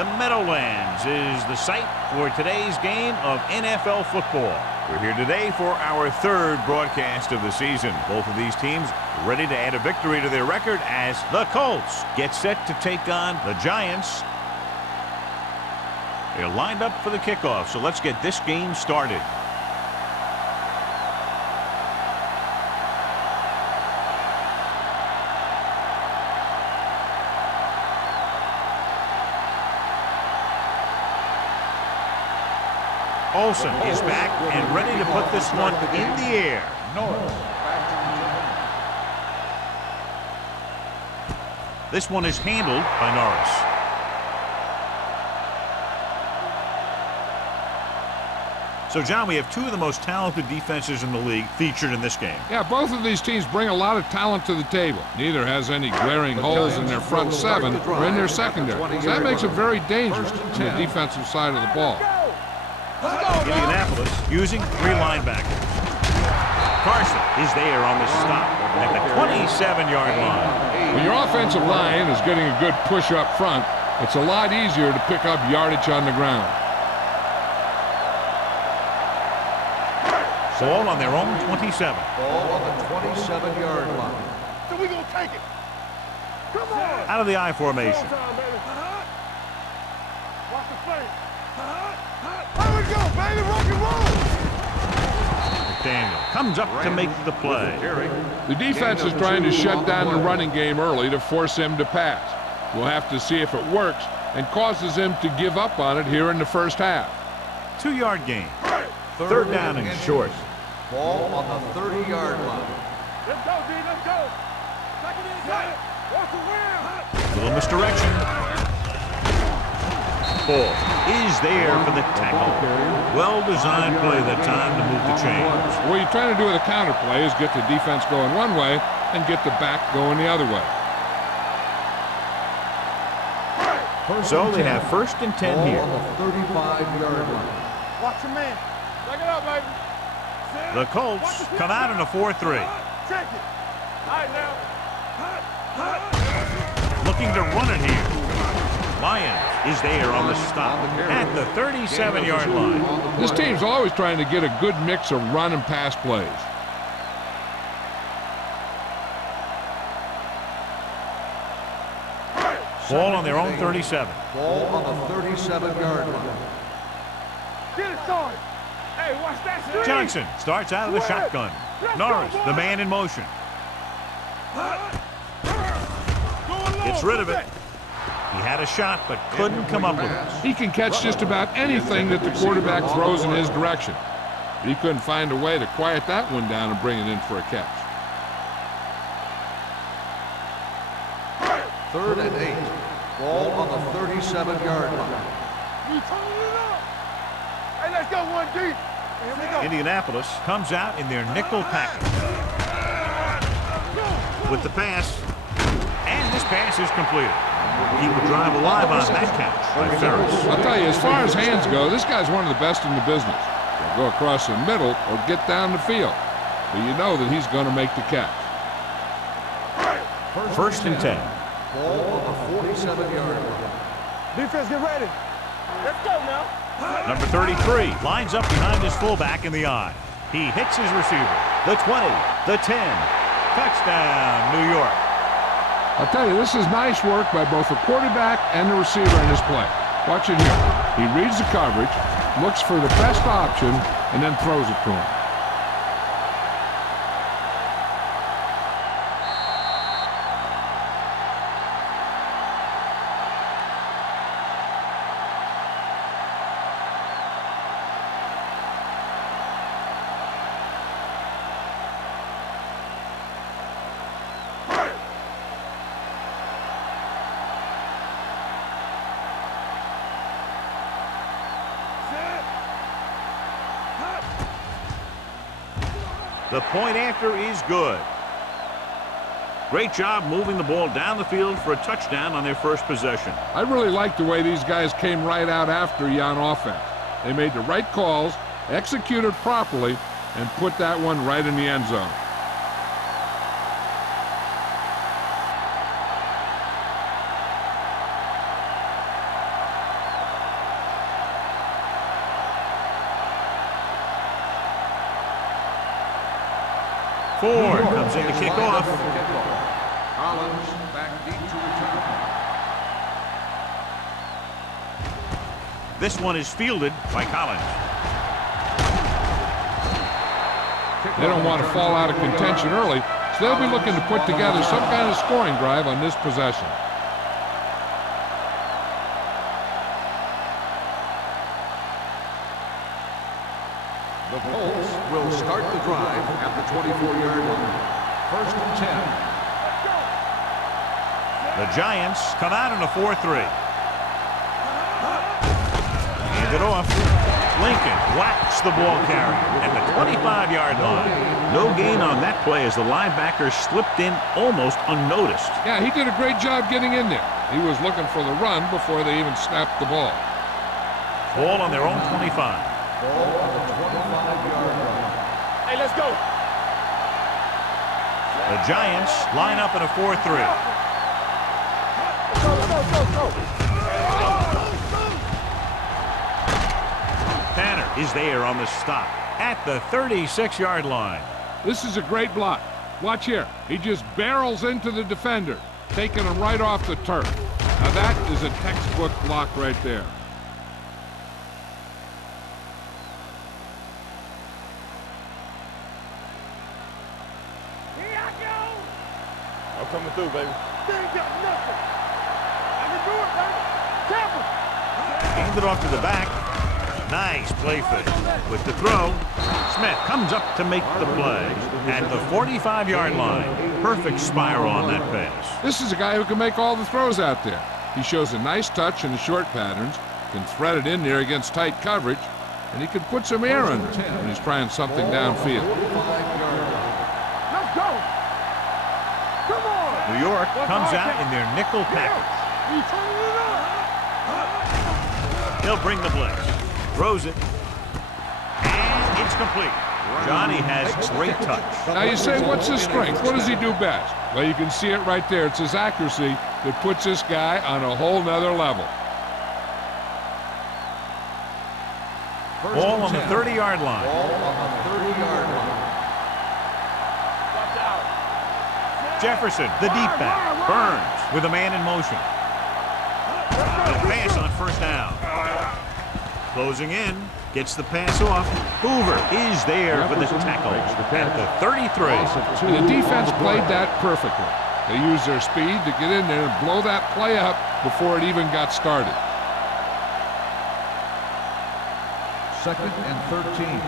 The Meadowlands is the site for today's game of NFL football. We're here today for our third broadcast of the season. Both of these teams ready to add a victory to their record as the Colts get set to take on the Giants. They're lined up for the kickoff, so let's get this game started. Olsen is back and ready to put this one in the air. This one is handled by Norris. So, John, we have two of the most talented defenses in the league featured in this game. Yeah, both of these teams bring a lot of talent to the table. Neither has any glaring holes in their front seven or in their secondary. So that makes it very dangerous on the defensive side of the ball. Indianapolis using three linebackers. Carson is there on the stop at the 27-yard line. When your offensive line is getting a good push up front, it's a lot easier to pick up yardage on the ground. Ball on their own 27. Ball on the 27-yard line. So we gonna take it. Come on. Out of the I formation. Watch the play. Here we go, baby. Rock and roll. McDaniel comes up to make the play. The defense is trying to shut down the running game early to force him to pass. We'll have to see if it works and causes him to give up on it here in the first half. 2-yard gain. Third down and short. Ball on the 30-yard line. Let's go, D. Let's go. Back it inside. Walk around. Little misdirection. Ball is there for the tackle. Well-designed play that time to move the chains. What you're trying to do with a counter play is get the defense going one way and get the back going the other way. So they have first and 10 here. Ball on the 35-yard line. Watch your man. Back it up, baby. The Colts come out in a 4-3. Check it. All right, now. Looking to run it here. Lyons is there on the stop at the 37-yard line. This team's always trying to get a good mix of run and pass plays. Ball on their own 37. Ball on the 37-yard line. Get it started. Hey, watch that screen. Johnson starts out of the shotgun. Norris, the man in motion. Gets rid of it. He had a shot but couldn't come up with it. He can catch just about anything that the quarterback throws in his direction. But he couldn't find a way to quiet that one down and bring it in for a catch. 3rd and 8. Ball on the 37-yard line. You turning it up. Hey, let's go, 1D. Here we go. Indianapolis comes out in their nickel package. With the pass. And this pass is completed. Keep the drive alive on that catch by Ferris. I'll tell you, as far as hands go, this guy's one of the best in the business. He'll go across the middle or get down the field. But you know that he's going to make the catch. First and 10. Ball on the 47-yard line. Defense, get ready. Let's go now. Number 33 lines up behind his fullback in the I. He hits his receiver. The 20, the 10. Touchdown, New York. I'll tell you, this is nice work by both the quarterback and the receiver in this play. Watch it here. He reads the coverage, looks for the best option, and then throws it to him. The point after is good. Great job moving the ball down the field for a touchdown on their first possession. I really like the way these guys came right out after you on offense. They made the right calls, executed properly, and put that one right in the end zone. Ford comes in to kick off. Collins back deep to return. This one is fielded by Collins. They don't want to fall out of contention early, so they'll be looking to put together some kind of scoring drive on this possession. The Colts will start the drive at the 24-yard line. 1st and 10. The Giants come out in a 4-3. Hand it off. Lincoln whacks the ball carrier at the 25-yard line. No gain on that play as the linebacker slipped in almost unnoticed. Yeah, he did a great job getting in there. He was looking for the run before they even snapped the ball. Ball on their own 25. Ball on the 25-yard line. Hey, let's go. The Giants line up in a 4-3. Go. Tanner is there on the stop at the 36-yard line. This is a great block. Watch here. He just barrels into the defender, taking him right off the turf. Now that is a textbook block right there. Here I go. I'm coming through, baby. They ain't got nothing. I can do it, baby. Tackle. Hand it off to the back. Nice play fake. With the throw, Smith comes up to make the play at the 45-yard line. Perfect spiral on that pass. This is a guy who can make all the throws out there. He shows a nice touch in the short patterns, can thread it in there against tight coverage, and he can put some air under it when he's trying something downfield. Let's go. Come on. New York comes out in their nickel package. You turning it up. He'll bring the blitz. Throws it. And it's complete. Johnny has great touch. Now you say, what's his strength? What does he do best? Well, you can see it right there. It's his accuracy that puts this guy on a whole nother level. Ball on the 30-yard line. Ball on the 30-yard line. Jefferson, the deep back. Burns with a man in motion. The pass on 1st down. Closing in, gets the pass off. Hoover is there for the tackle at the 33. And the defense played that perfectly. They used their speed to get in there and blow that play up before it even got started. 2nd and 13.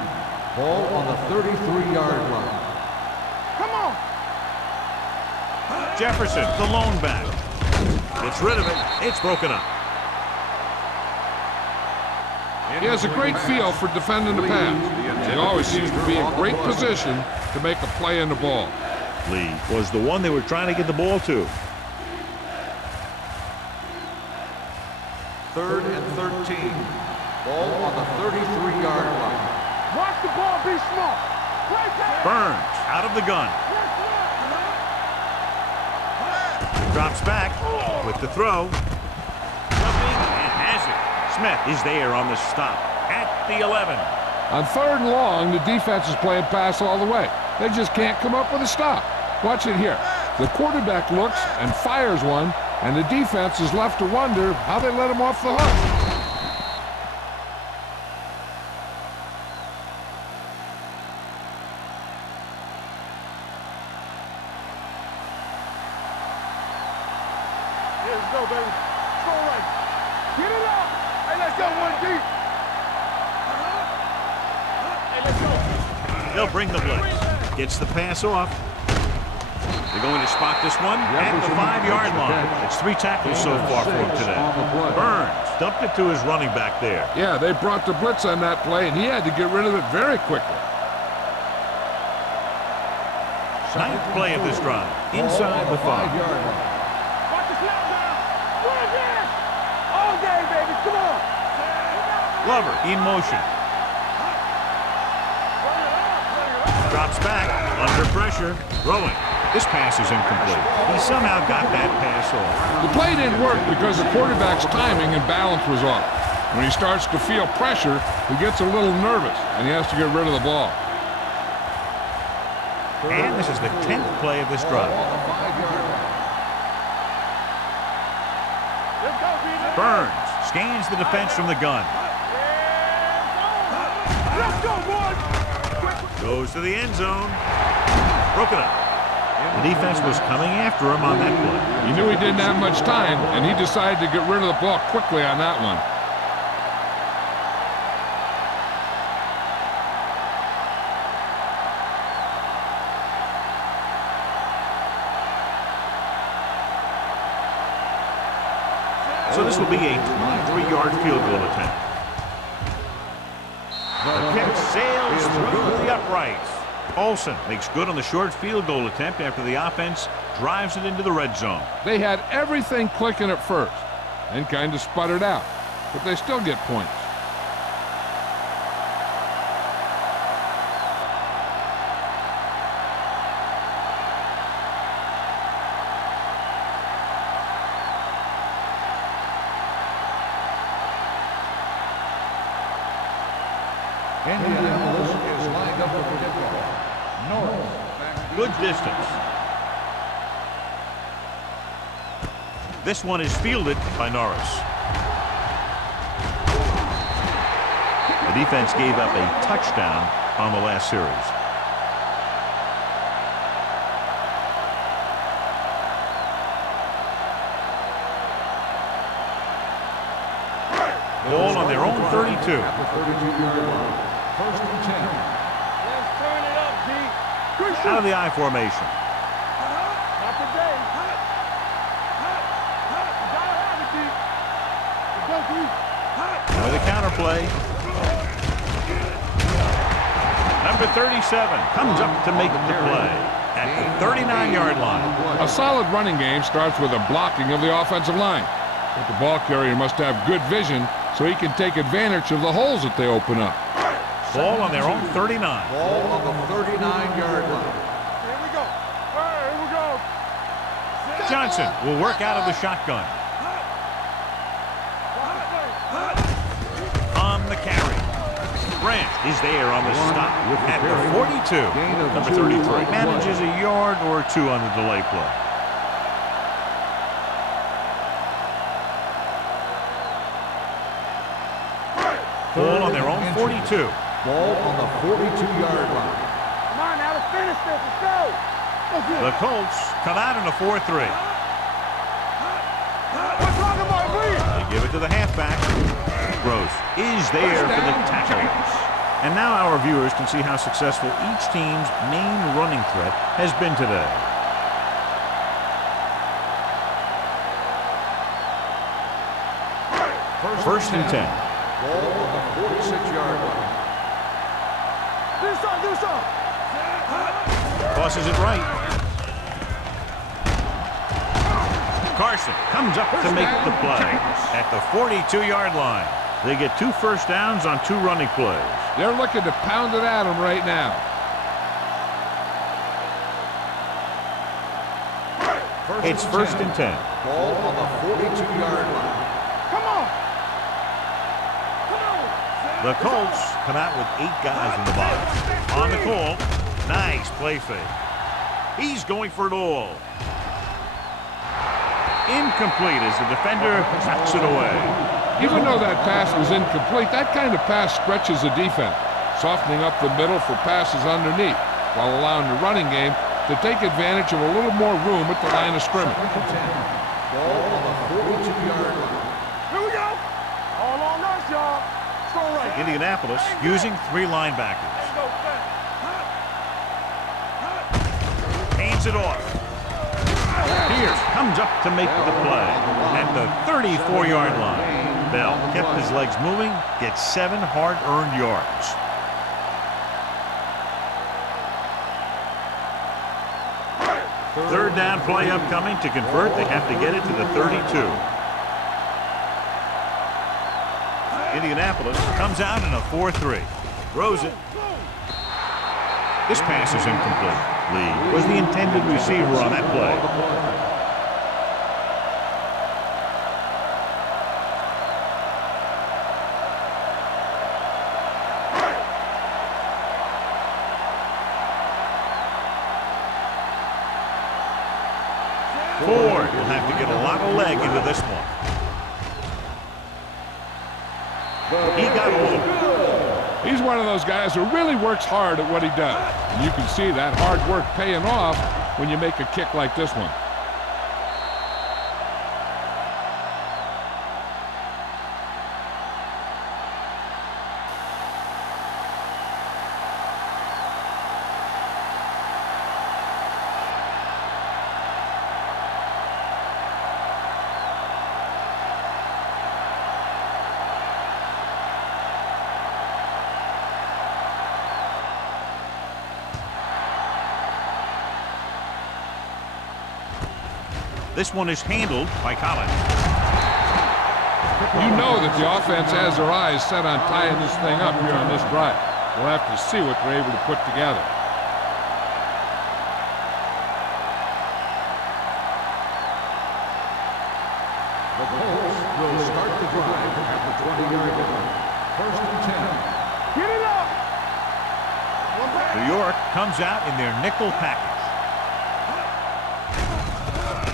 Ball on the 33-yard line. Come on. Jefferson, the lone back. Gets rid of it. It's broken up. He has a great feel for defending the pass. He always seems to be in great position to make a play in the ball. Lee was the one they were trying to get the ball to. 3rd and 13. Ball on the 33-yard line. Watch the ball. Be smart. Right there. Burns out of the gun. Drops back with the throw. Jumping and has it. Smith is there on the stop at the 11. On 3rd and long, the defense is playing pass all the way. They just can't come up with a stop. Watch it here. The quarterback looks and fires one, and the defense is left to wonder how they let him off the hook. Here we go, baby. Go right. Get it up. Hey, let's go one deep. Hey, let's go. They'll bring the blitz. Gets the pass off. They're going to spot this one at the 5-yard line. It's 3 tackles so far for him today. Burns dumped it to his running back there. Yeah, they brought the blitz on that play, and he had to get rid of it very quickly. 9th play of this drive. Inside the 5. Watch the snap down. Run this. All day, baby. Come on. Glover in motion. Drops back under pressure. Throwing. This pass is incomplete. He somehow got that pass off. The play didn't work because the quarterback's timing and balance was off. When he starts to feel pressure, he gets a little nervous, and he has to get rid of the ball. And this is the 10th play of this drive. On the 5-yard line. Burns scans the defense from the gun. Goes to the end zone. Broken up. The defense was coming after him on that play. He knew he didn't have much time, and he decided to get rid of the ball quickly on that one. So this will be a 23-yard field goal attempt. The kick sails through the uprights. Olsen makes good on the short field goal attempt after the offense drives it into the red zone. They had everything clicking at first and kind of sputtered out, but they still get points. Indianapolis is lined up with the kickoff. Norris. Good distance. This one is fielded by Norris. The defense gave up a touchdown on the last series. Ball on their own 32. At the 32-yard line. First and 10. Let's turn it up, G. Out of the I formation. Not today. You gotta have it, G. Go, G. With a counter play. Number 37 comes up to make the play at the 39-yard line. A solid running game starts with a blocking of the offensive line. But the ball carrier must have good vision so he can take advantage of the holes that they open up. Ball on their own 39. Ball on the 39-yard line. Here we go. Here we go. Johnson will work out of the shotgun. On the carry. Grant is there on the stop at the 42. Number 33 manages a yard or two on the delay play. Ball on their own 42. Ball on the 42-yard line. Come on now, let's finish this. Let's go. The Colts come out in a 4-3. What's wrong with my breathe? They give it to the halfback. Gross is there for the tackle. And now our viewers can see how successful each team's main running threat has been today. First and 10. Ball on the 46-yard line. Do something, do something. Tosses it right. Carson comes up to make the play at the 42-yard line. They get 2 first downs on 2 running plays. They're looking to pound it at him right now. It's first and 10. Ball on the 42-yard line. Come on. The Colts come out with 8 guys in the box. On the call, nice play fake. He's going for it all. Incomplete as the defender backs it away. Even though that pass was incomplete, that kind of pass stretches the defense, softening up the middle for passes underneath, while allowing the running game to take advantage of a little more room at the line of scrimmage. Ball on the 42-yard line. Here we go. All on us, y'all. Let's go right. Indianapolis using 3 linebackers. Let's go fast. Hands it off. Pierce comes up to make the play at the 34-yard line. Bell kept his legs moving, gets 7 hard-earned yards. Third down play upcoming. To convert, they have to get it to the 32. Indianapolis comes out in a 4-3. Throws it. This pass is incomplete. Lee was the intended receiver on that play. Ford will have to get a lot of leg into this one. He got hold. He's one of those guys who really works hard at what he does. And you can see that hard work paying off when you make a kick like this one. This one is handled by Collins. You know that the offense has their eyes set on tying this thing up here on this drive. We'll have to see what they're able to put together. The Colts will start the drive at the 20-yard line. First and 10. Get it up! New York comes out in their nickel package.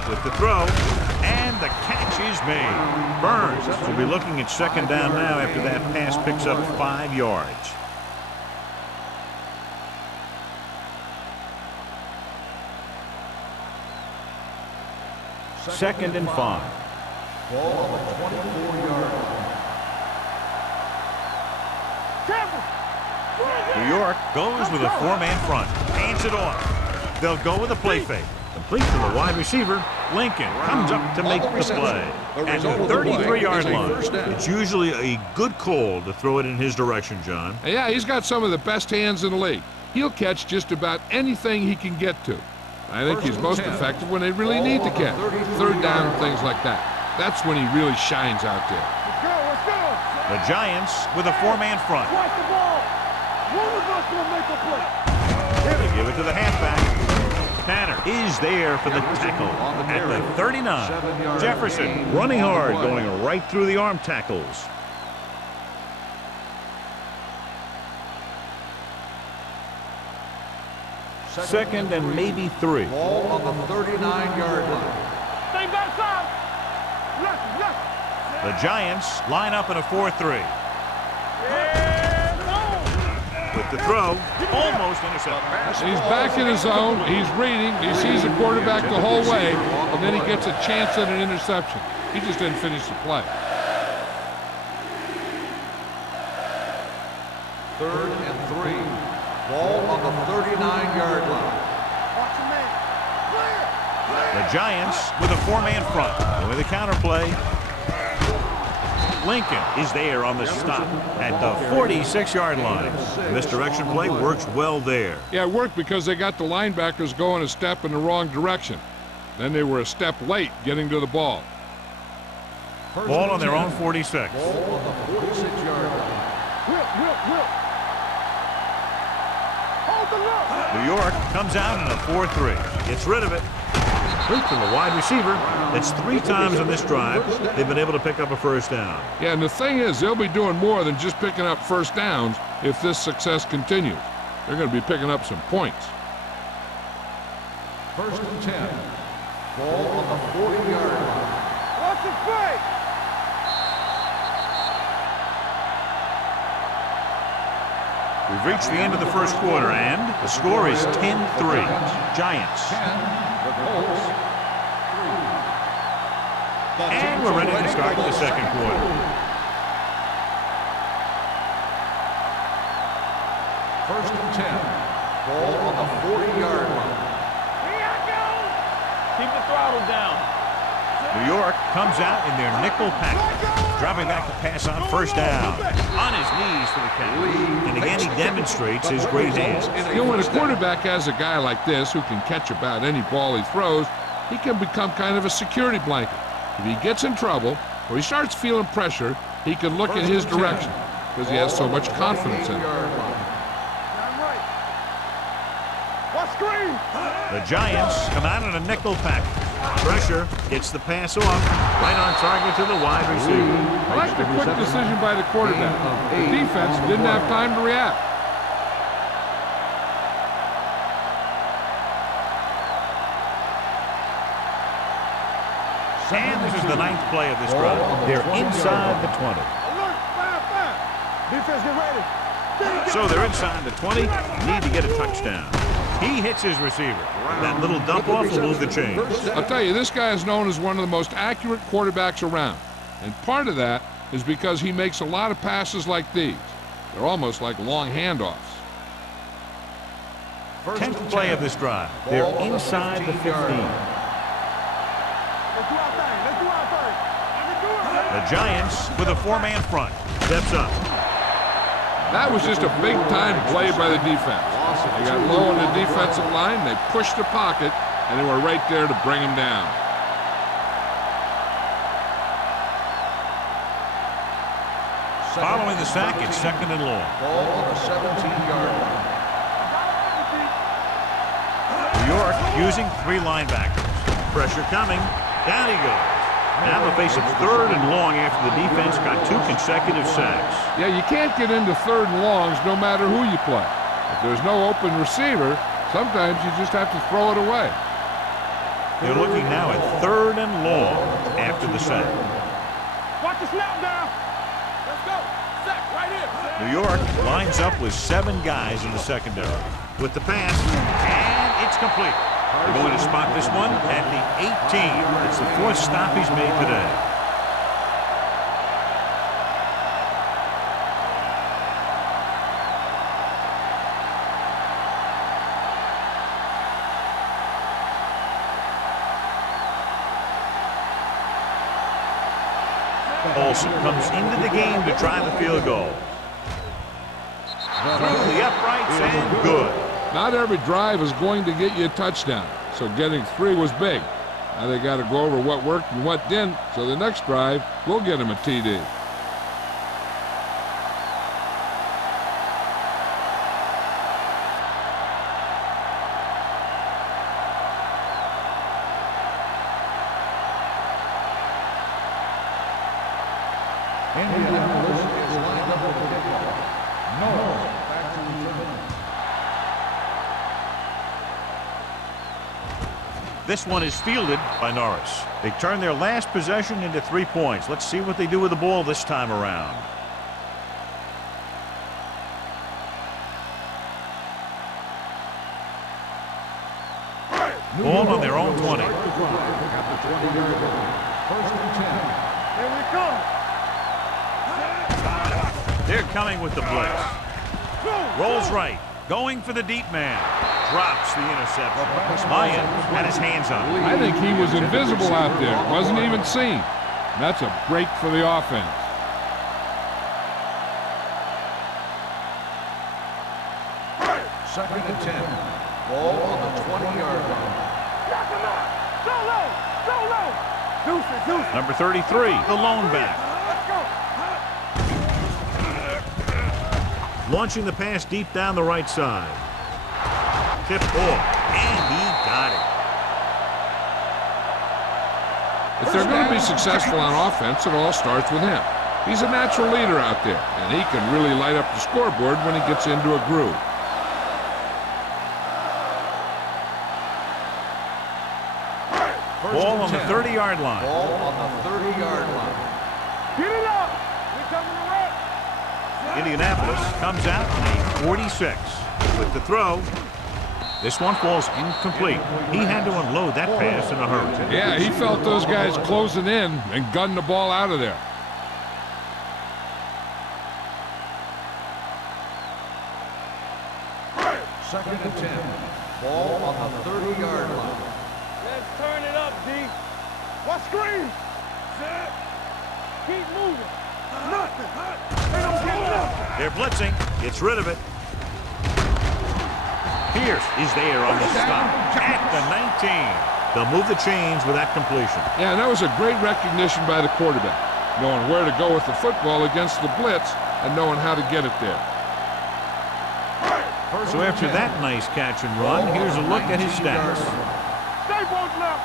With the throw, and the catch is made. Burns will be looking at second down now after that pass picks up 5 yards. Second and 5. Ball on the 24-yard line. New York goes with a 4-man front. Hands it off. They'll go with a play fake. Complete to the wide receiver. Lincoln comes up to make the play. At the 33-yard line, it's usually a good call to throw it in his direction, John. Yeah, he's got some of the best hands in the league. He'll catch just about anything he can get to. I think he's most effective when they really need to catch. Third down, things like that. That's when he really shines out there. Let's go, let's go! The Giants with a 4-man front. Watch the ball! One of us will make a play! They give it to the halfback. Tanner is there for the tackle at the 39. Jefferson running hard, going right through the arm tackles. Second and maybe 3. Ball on the 39-yard line. Stay back side! Left. The Giants line up in a 4-3. With the throw, almost intercepted. He's back in his zone. He's reading. He sees the quarterback the whole way, and then he gets a chance at an interception. He just didn't finish the play. Third and 3. Ball on the 39-yard line. Watch your man. Clear! The Giants with a 4-man front. With a counterplay. Lincoln is there on the stop at the 46-yard line. The misdirection play works well there. Yeah, it worked because they got the linebackers going a step in the wrong direction. Then they were a step late getting to the ball. Ball on their own 46. Ball on the 46-yard line. Whip! Hold the look! New York comes out in a 4-3. Gets rid of it. Complete to the wide receiver. That's 3 times on this drive they've been able to pick up a first down. Yeah, and the thing is, they'll be doing more than just picking up first downs if this success continues. They're going to be picking up some points. First and 10. Ball on the 40-yard line. Watch the play! We've reached the end of the first quarter, and the score is 10-3. Giants. 10. The Colts. 3. And we're ready to start the second quarter. First and 10. Ball on the 40-yard line. Here I go! Keep the throttle down. New York comes out in their nickel package, dropping back to pass on first down. On his knees for the catch. And again, he demonstrates his great hands. You know, when a quarterback has a guy like this who can catch about any ball he throws, he can become kind of a security blanket. If he gets in trouble or he starts feeling pressure, he can look in his direction because he has so much confidence in it. I'm right. Watch screen! The Giants come out in a nickel package. Pressure gets the pass off, right on target to the wide receiver. I like the quick decision by the quarterback. The defense didn't have time to react. And this is the 9th play of this drive. They're inside the 20. Alert, 5-5. Defense, get ready. So they're inside the 20, need to get a touchdown. He hits his receiver. That little dump off will move the chains. I'll tell you, this guy is known as one of the most accurate quarterbacks around. And part of that is because he makes a lot of passes like these. They're almost like long handoffs. 10th play of this drive. They're inside the 15. Let's do our thing. Let's do our thing. Let's do it. The Giants with a 4-man front. Steps up. That was just a big-time play by the defense. They got low on the defensive line, they pushed the pocket, and they were right there to bring him down. Following the sack, it's 2nd and long. Ball on the 17-yard line. New York using 3 linebackers. Pressure coming. Down he goes. Now they'll face a 3rd and long after the defense got 2 consecutive sacks. Yeah, you can't get into 3rd and longs no matter who you play. If there's no open receiver, sometimes you just have to throw it away. They're looking now at 3rd and long after the sack. Watch the snap down. Let's go. Sack right here. New York lines up with 7 guys in the secondary. With the pass, and it's complete. They're going to spot this one at the 18. It's the 4th stop he's made today. Olsen comes into the game to try the field goal. Through the uprights and good. Not every drive is going to get you a touchdown, so getting 3 was big. Now they got to go over what worked and what didn't, so the next drive will get him a TD. Indianapolis is lined up with the kickoff. Norris back to return. This one is fielded by Norris. They turn their last possession into 3 points. Let's see what they do with the ball this time around. Ball on their own 20. At the 20-yard line. 1st and 10. Here we come. They're coming with the blitz. Rolls right. Going for the deep man. Drops the interception. Lyon had his hands on it. I think he was invisible out there. Wasn't even seen. That's a break for the offense. Second and 10. Ball on the 20-yard line. Knock him out. So low. So low. Deuces, deuces. Number 33, the lone back. Let's go. Launching the pass deep down the right side. Tip ball. And he got it. If they're going to be successful on offense, it all starts with him. He's a natural leader out there, and he can really light up the scoreboard when he gets into a groove. Ball on the 30-yard line. Ball on the 30-yard line. Get it up. We coming to run. Indianapolis comes out on a 46. With the throw, this one falls incomplete. He had to unload that pass in a hurry. Yeah, he felt those guys closing in and gunned the ball out of there. Second and 10. Ball on the 30-yard line. Let's turn it up, D. What screen? Keep moving. Nothing. They don't get nothing. They're blitzing. Gets rid of it. Pierce is there on the stop at the 19. They'll move the chains with that completion. Yeah, and that was a great recognition by the quarterback, knowing where to go with the football against the blitz and knowing how to get it there. So after that nice catch and run, here's a look at his stats. Stay both left.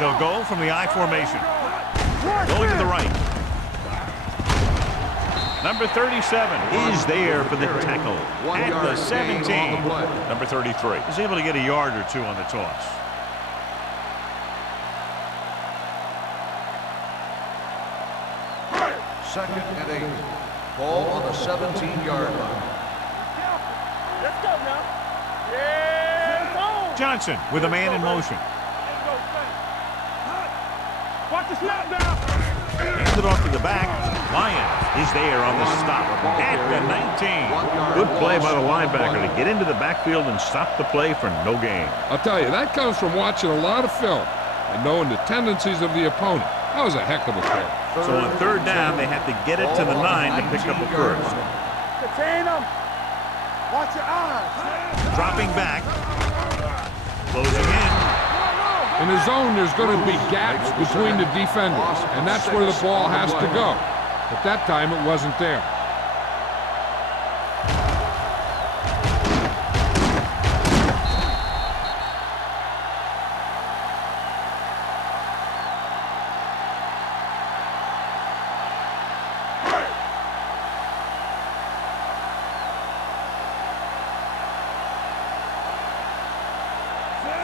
They'll go from the I formation. Going to the right. Number 37 is there for the tackle at the 17. Number 33 is able to get a yard or two on the toss. Second and 8. Ball on the 17-yard line. Let's go now. Yeah, Johnson with a man in motion. watch the snap now. Handed off to the back. Lyons is there on the stop at the 19. Good play by the linebacker to get into the backfield and stop the play for no gain. I'll tell you, that comes from watching a lot of film and knowing the tendencies of the opponent. That was a heck of a play. So on third down, they had to get it to the 9 to pick up a first. Contain them. Watch your eyes. Dropping back. Closing in. In the zone, there's going to be gaps between the defenders, and that's where the ball has to go. But that time, it wasn't there.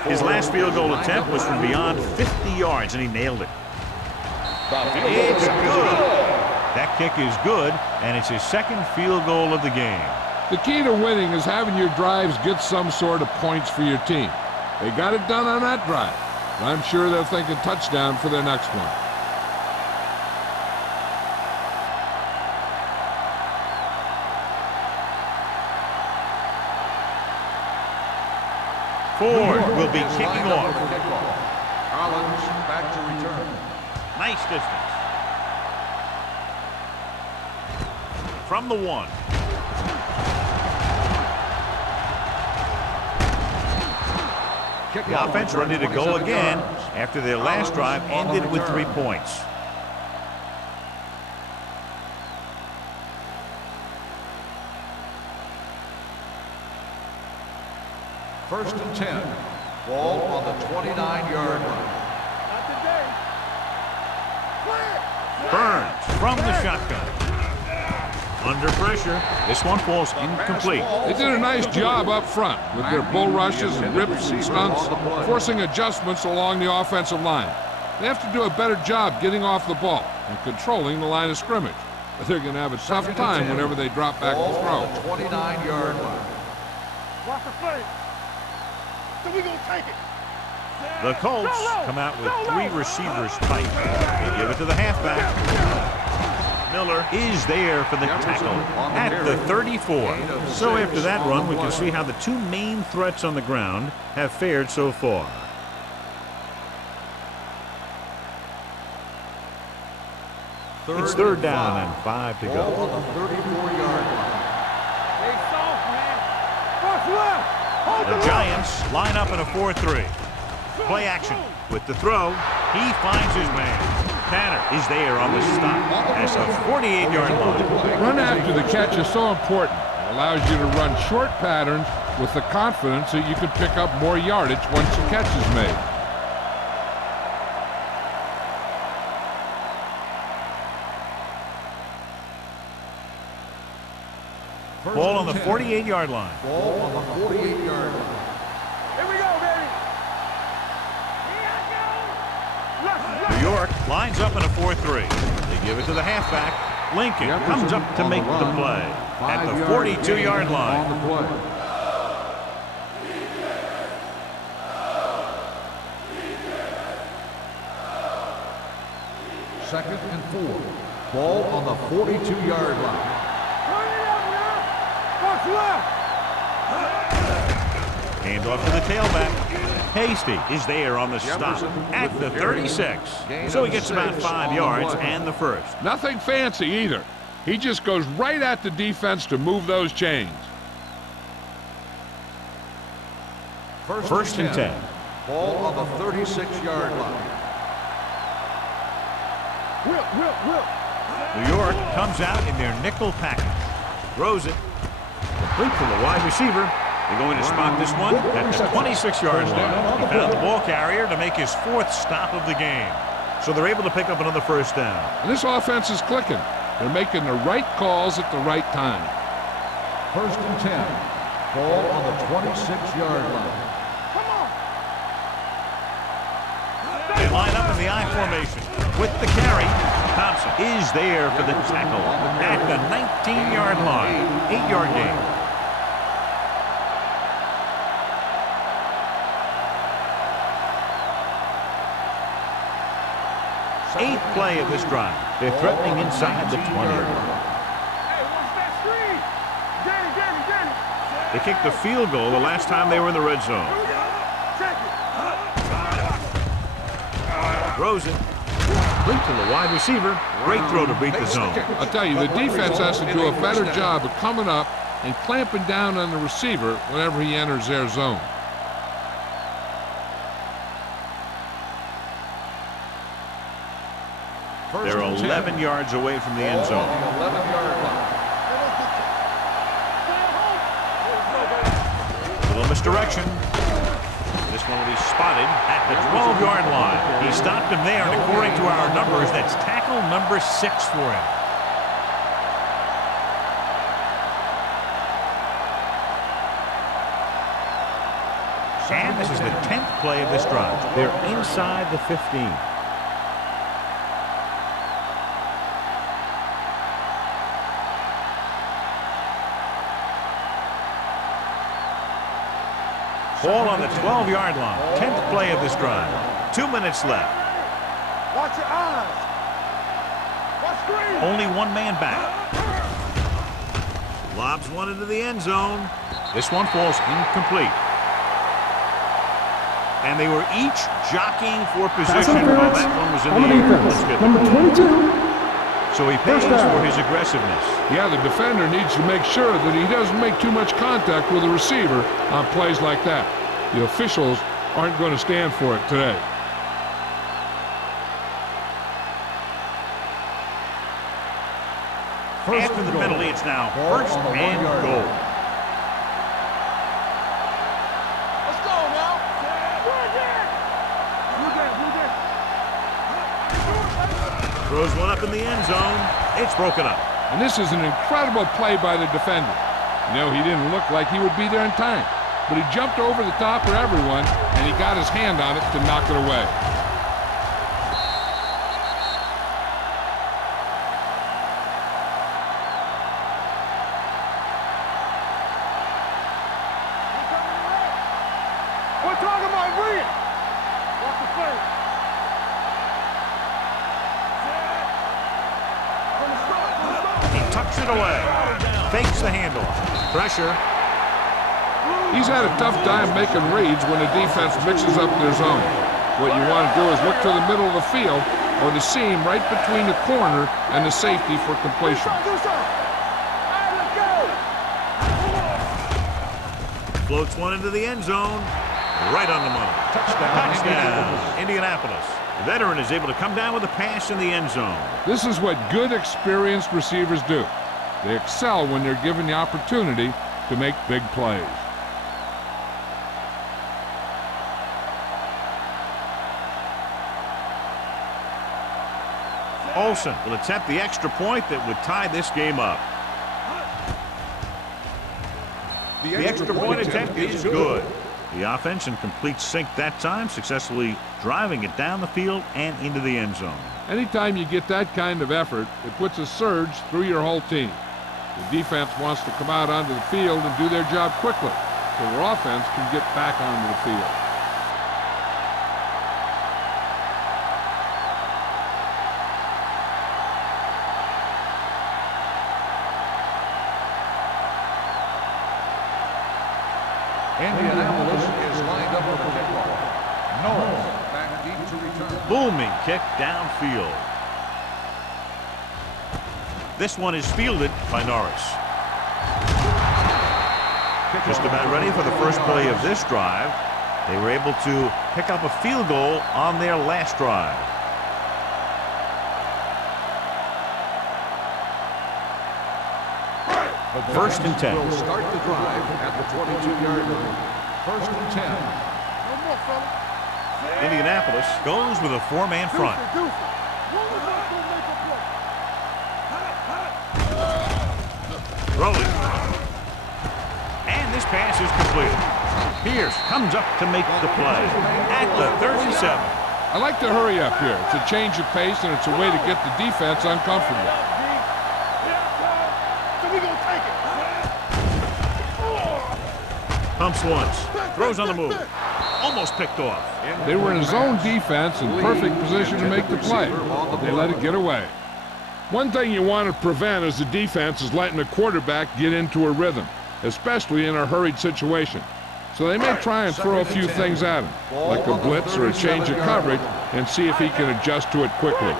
His last field goal attempt was from beyond 50 yards, and he nailed it. It's good. That kick is good, and it's his second field goal of the game. The key to winning is having your drives get some sort of points for your team. They got it done on that drive. I'm sure they're thinking touchdown for their next one. Ford will be kicking off. Collins back to return. Nice distance. From the 1. The offense ready to go again after their last drive ended with 3 points. First and 10. Ball on the 29-yard line. Not today. Burns from the shotgun. Under pressure. This one falls incomplete. They did a nice job up front with their bull rushes and rips and stunts, forcing adjustments along the offensive line. They have to do a better job getting off the ball and controlling the line of scrimmage. But they're going to have a tough time whenever they drop back to throw. 29-yard line. Watch the play. So we gonna take it. The Colts come out with 3 receivers tight. They give it to the halfback. Miller is there for the tackle at the 34. So after that run, we can see how the 2 main threats on the ground have fared so far. It's third down and 5 to go. On the 34-yard line. Stay soft, man. Watch left. The Giants line up in a 4-3. Play action with the throw. He finds his man. Tanner is there on the stop as a 48-yard line. Run after the catch is so important. It allows you to run short patterns with the confidence that you can pick up more yardage once the catch is made. Ball on the 48-yard line. Ball on the 48-yard line. Here we go, baby. New York lines up in a 4-3. They give it to the halfback. Lincoln comes up to make the play at the 42-yard line. Second and 4. Ball on the 42-yard line. Hand off to the tailback. Hasty is there on the stop at the 36. So he gets about 5 yards and the first. Nothing fancy either. He just goes right at the defense to move those chains. First and 10. Ball on the 36-yard line. New York comes out in their nickel package. Throws it. Complete to the wide receiver. They're going to spot this one at the 26-yard line. He found the ball carrier to make his 4th stop of the game. So they're able to pick up another first down. And this offense is clicking. They're making the right calls at the right time. First and 10. Ball on the 26-yard line. They line up in the I formation with the carry. Thompson is there for the tackle at the 19-yard line. 8-yard gain. Eighth play of this drive. They're threatening inside the 20. Hey, what's that screen? Danny. They kicked the field goal the last time they were in the red zone. Throws it. Complete to the wide receiver. Great throw to beat the zone. I'll tell you, the defense has to do a better job of coming up and clamping down on the receiver whenever he enters their zone. They're 11 yards away from the end zone. 11-yard line. Little misdirection. This one will be spotted at the 12-yard line. He stopped him there, and according to our numbers, that's tackle number 6 for him. And this is the 10th play of this drive. They're inside the 15. Ball on the 12-yard line. 10th play of this drive. 2 minutes left. Watch your eyes. Watch screen. Only one man back. Lobs one into the end zone. This one falls incomplete. And they were each jockeying for position while that one was in the air. Let's get Number 22. So he pays for his aggressiveness. Yeah, the defender needs to make sure that he doesn't make too much contact with the receiver on plays like that. The officials aren't going to stand for it today. After the penalty, it's now first and goal. Let's go now. Throws one up in the end zone. It's broken up. And this is an incredible play by the defender. You know, he didn't look like he would be there in time, but he jumped over the top of everyone, and he got his hand on it to knock it away. We're talking about read. Watch the play. He tucks it away. Fakes the handoff. Pressure. He's had a tough time making reads when the defense mixes up their zone. What you want to do is look to the middle of the field or the seam right between the corner and the safety for completion. Floats one into the end zone. Right on the money. Touchdown. Indianapolis. The veteran is able to come down with a pass in the end zone. This is what good, experienced receivers do. They excel when they're given the opportunity to make big plays. Olsen will attempt the extra point that would tie this game up. The extra point attempt is good. The offense in complete sync that time, successfully driving it down the field and into the end zone. Anytime you get that kind of effort, it puts a surge through your whole team. The defense wants to come out onto the field and do their job quickly, so their offense can get back onto the field. Indianapolis is lined up with the kickoff. Norris back deep to return. Booming kick downfield. This one is fielded by Norris. Just about ready for the first play of this drive. They were able to pick up a field goal on their last drive. First and 10. Will start the drive at the 22-yard line. First and 10. Indianapolis goes with a four-man front. Rolling. And this pass is completed. Pierce comes up to make the play at the 37. I like to hurry up here. It's a change of pace, and it's a way to get the defense uncomfortable. So we gonna take it. Pumps once. Throws on the move. Almost picked off. They were in zone defense in perfect position to make the play, but they let it get away. One thing you want to prevent as a defense is letting a quarterback get into a rhythm, especially in a hurried situation. So they may try and throw a few things at him, like a blitz or a change of coverage, and see if he can adjust to it quickly.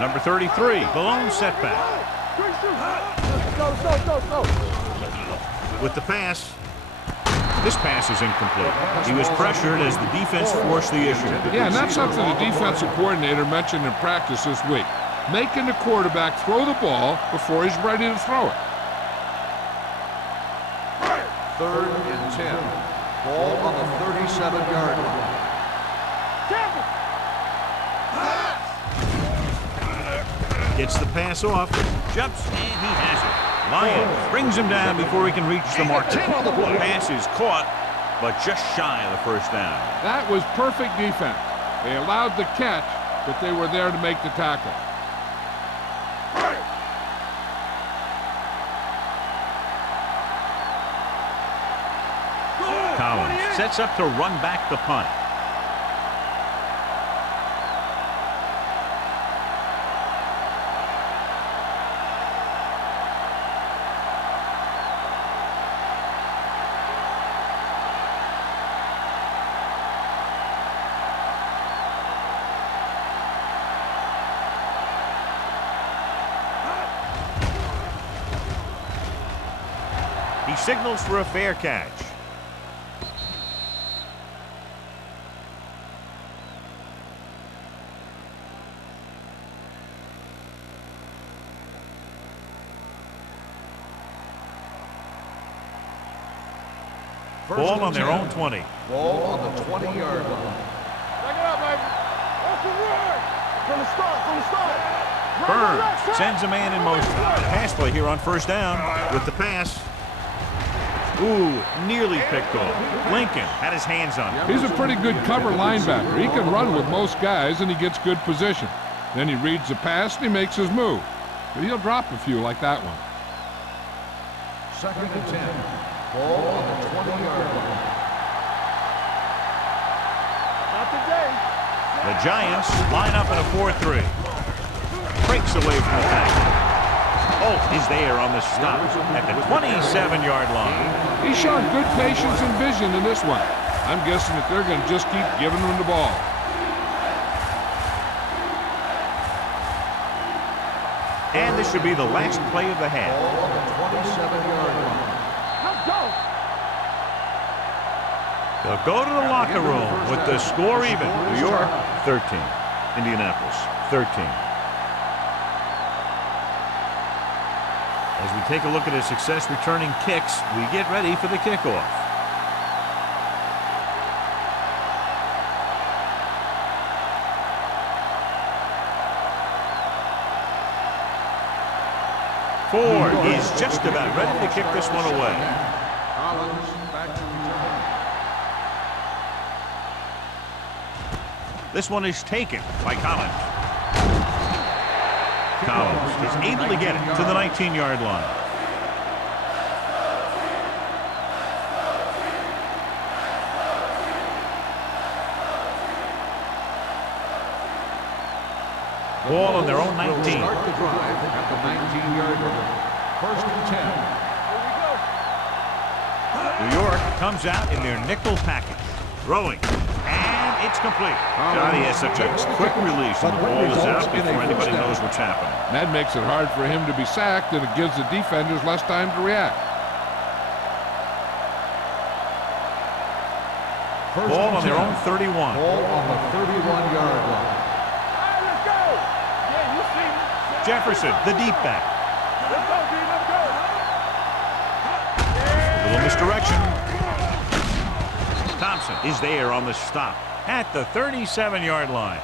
Number 33, the lone setback. Go. With the pass. This pass is incomplete. He was pressured as the defense forced the issue. Yeah, and that's something the defensive coordinator mentioned in practice this week. Making the quarterback throw the ball before he's ready to throw it. 3rd and 10. Ball on the 37-yard line. Gets the pass off, jumps, and he has it. Lyons brings him down before he can reach the marker. The pass is caught, but just shy of the first down. That was perfect defense. They allowed the catch, but they were there to make the tackle. Collins sets up to run back the punt. He signals for a fair catch. Ball on their own 20. Ball on the 20-yard line. Back it up, baby. That's the run. From the start. Burns sends a man in motion. Pass play here on first down with the pass. Ooh, nearly picked off. Lincoln had his hands on it. He's a pretty good cover linebacker. He can run with most guys, and he gets good position. Then he reads the pass, and he makes his move. But he'll drop a few like that one. 2nd and 10. Ball on the 20-yard line. Not today. The Giants line up in a 4-3. Breaks away from the tackle. Holt is there on the stop at the 27-yard line. He's shown good patience and vision in this one. I'm guessing that they're going to just keep giving him the ball. And this should be the last play of the half. Ball on the 27-yard line. Let's go. They'll go to the locker room with the score even. New York, 13. Indianapolis, 13. As we take a look at his success returning kicks, we get ready for the kickoff. Ford is just about ready to kick this one away. Collins back to return. This one is taken by Collins. Collins is able to get it to the 19-yard line. Ball on their own 19. Start the drive at the 19-yard line. 1st and 10. New York comes out in their nickel package. Throwing. And it's complete. Johnny has such a quick release and the ball is out before anybody knows what's happening. That makes it hard for him to be sacked, and it gives the defenders less time to react. Ball on their own 31. Ball on the 31-yard line. All right, let's go. Yeah, you see me. Jefferson, the deep back. Let's go, D. Let's go. A little misdirection. Thompson is there on the stop at the 37-yard line.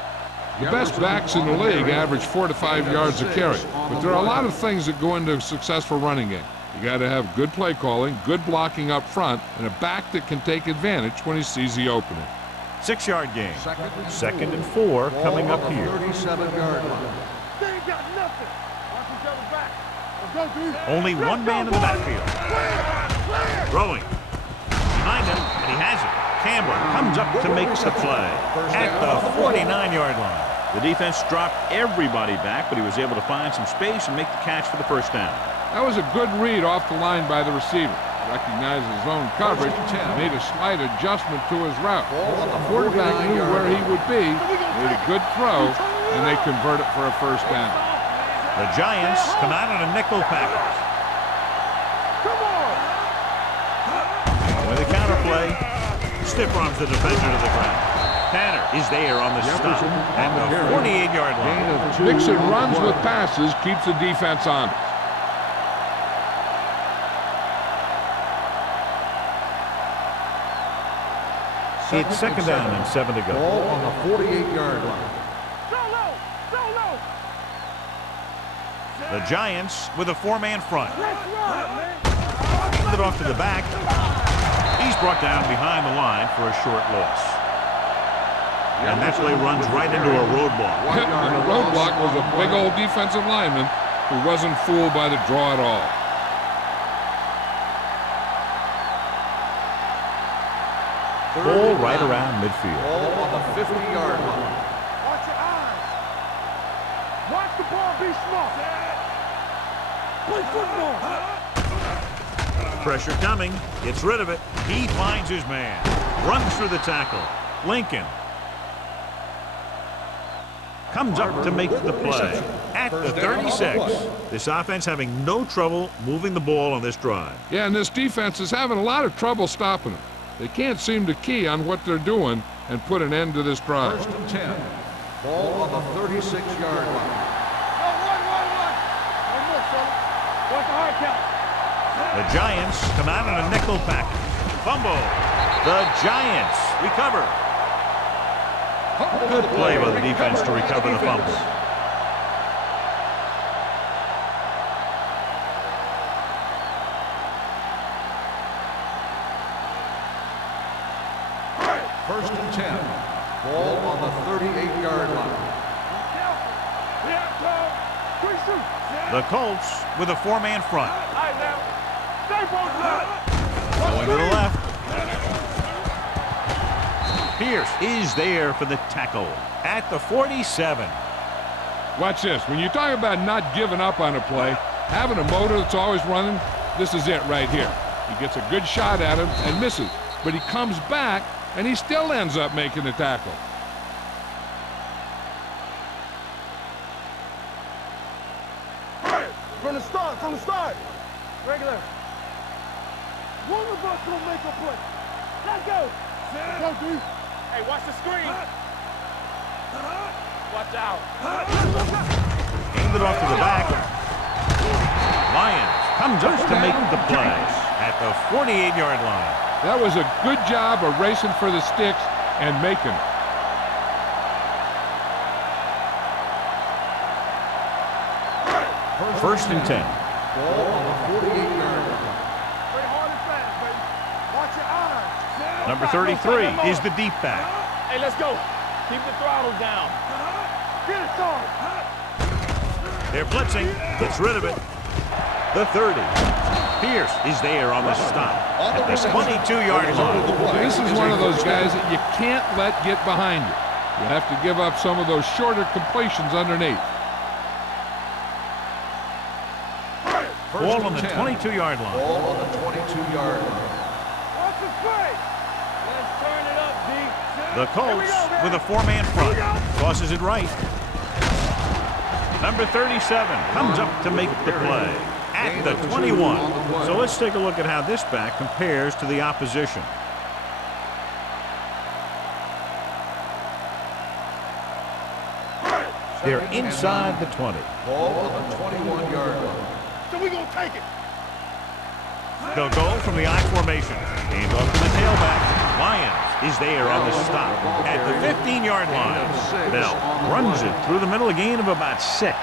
The best backs in the league average 4 to 5 yards a carry, but there are a lot of things that go into a successful running game. You got to have good play calling, good blocking up front, and a back that can take advantage when he sees the opening. 6-yard gain. Second and 4 Ball coming on up the here. 37-yard line. They ain't got nothing. Watch each other back. Let's go, dude. Only one man in the backfield. Throwing. Behind him, and he has it. Campbell comes up to make the play at the 49-yard line. The defense dropped everybody back, but he was able to find some space and make the catch for the first down. That was a good read off the line by the receiver. Recognized his zone coverage, made a slight adjustment to his route. The quarterback knew where he would be, made a good throw, and they convert it for a first down. The Giants come out on a nickel package. Come on. With a counter play, stiff arms the defender to the ground. Tanner is there on the stop at the 48-yard line. Dixon runs with passes, keeps the defense on. It's second down and 7 to go. Ball on the 48-yard line. Go low. Go low. The Giants with a 4-man front. Let's run, man. Hand it off to the back. He's brought down behind the line for a short loss. And that play runs right into a roadblock. And the roadblock was a big old defensive lineman who wasn't fooled by the draw at all. Ball right around midfield. Ball on the 50-yard line. Watch your eyes. Watch the ball be smart. Play football. Pressure coming. Gets rid of it. He finds his man. Runs through the tackle. Lincoln comes up to make the play at the 36. This offense having no trouble moving the ball on this drive. Yeah, and this defense is having a lot of trouble stopping them. They can't seem to key on what they're doing and put an end to this drive. First and 10. Ball on the 36-yard line. Go, run. One more, son. Watch the hard count. The Giants come out in a nickel package. Fumble. The Giants recover. Good play by the defense to recover the fumble. First and 10. Ball on the 38-yard line. The Colts with a 4-man front. All right, now. Stay both left. Going to the left. Pierce is there for the tackle at the 47. Watch this. When you talk about not giving up on a play, having a motor that's always running, this is it right here. He gets a good shot at him and misses, but he comes back and he still ends up making the tackle. From the start. Regular. One of us will make a play. Let's go. Go, dude. Hey, watch the screen. Watch out. Aimed it off to the back. Lyons comes up to make the play at the 48-yard line. That was a good job of racing for the sticks and making it. First and 10. Ball on the 48-yard line. Play hard and fast, baby. Watch your eyes. Number 33 is the deep back. Hey, let's go. Keep the throttle down. Get it, son. They're blitzing. Gets rid of it. The 30. Pierce is there on the stop at the 22-yard line. This is one of those guys that you can't let get behind you. You have to give up some of those shorter completions underneath. Ball on the 22-yard line. Ball on the 22-yard line. Watch the play. Let's turn it up, D. The Colts with a 4-man front. Tosses it right. Number 37 comes up to make the play at the 21. So let's take a look at how this back compares to the opposition. They're inside the 20. Ball on the 21-yard line. So we gonna take it. They'll go from the I formation. Hand off to the tailback. Lyons is there on the stop at the 15-yard line. Bell runs it through the middle, a gain of about 6.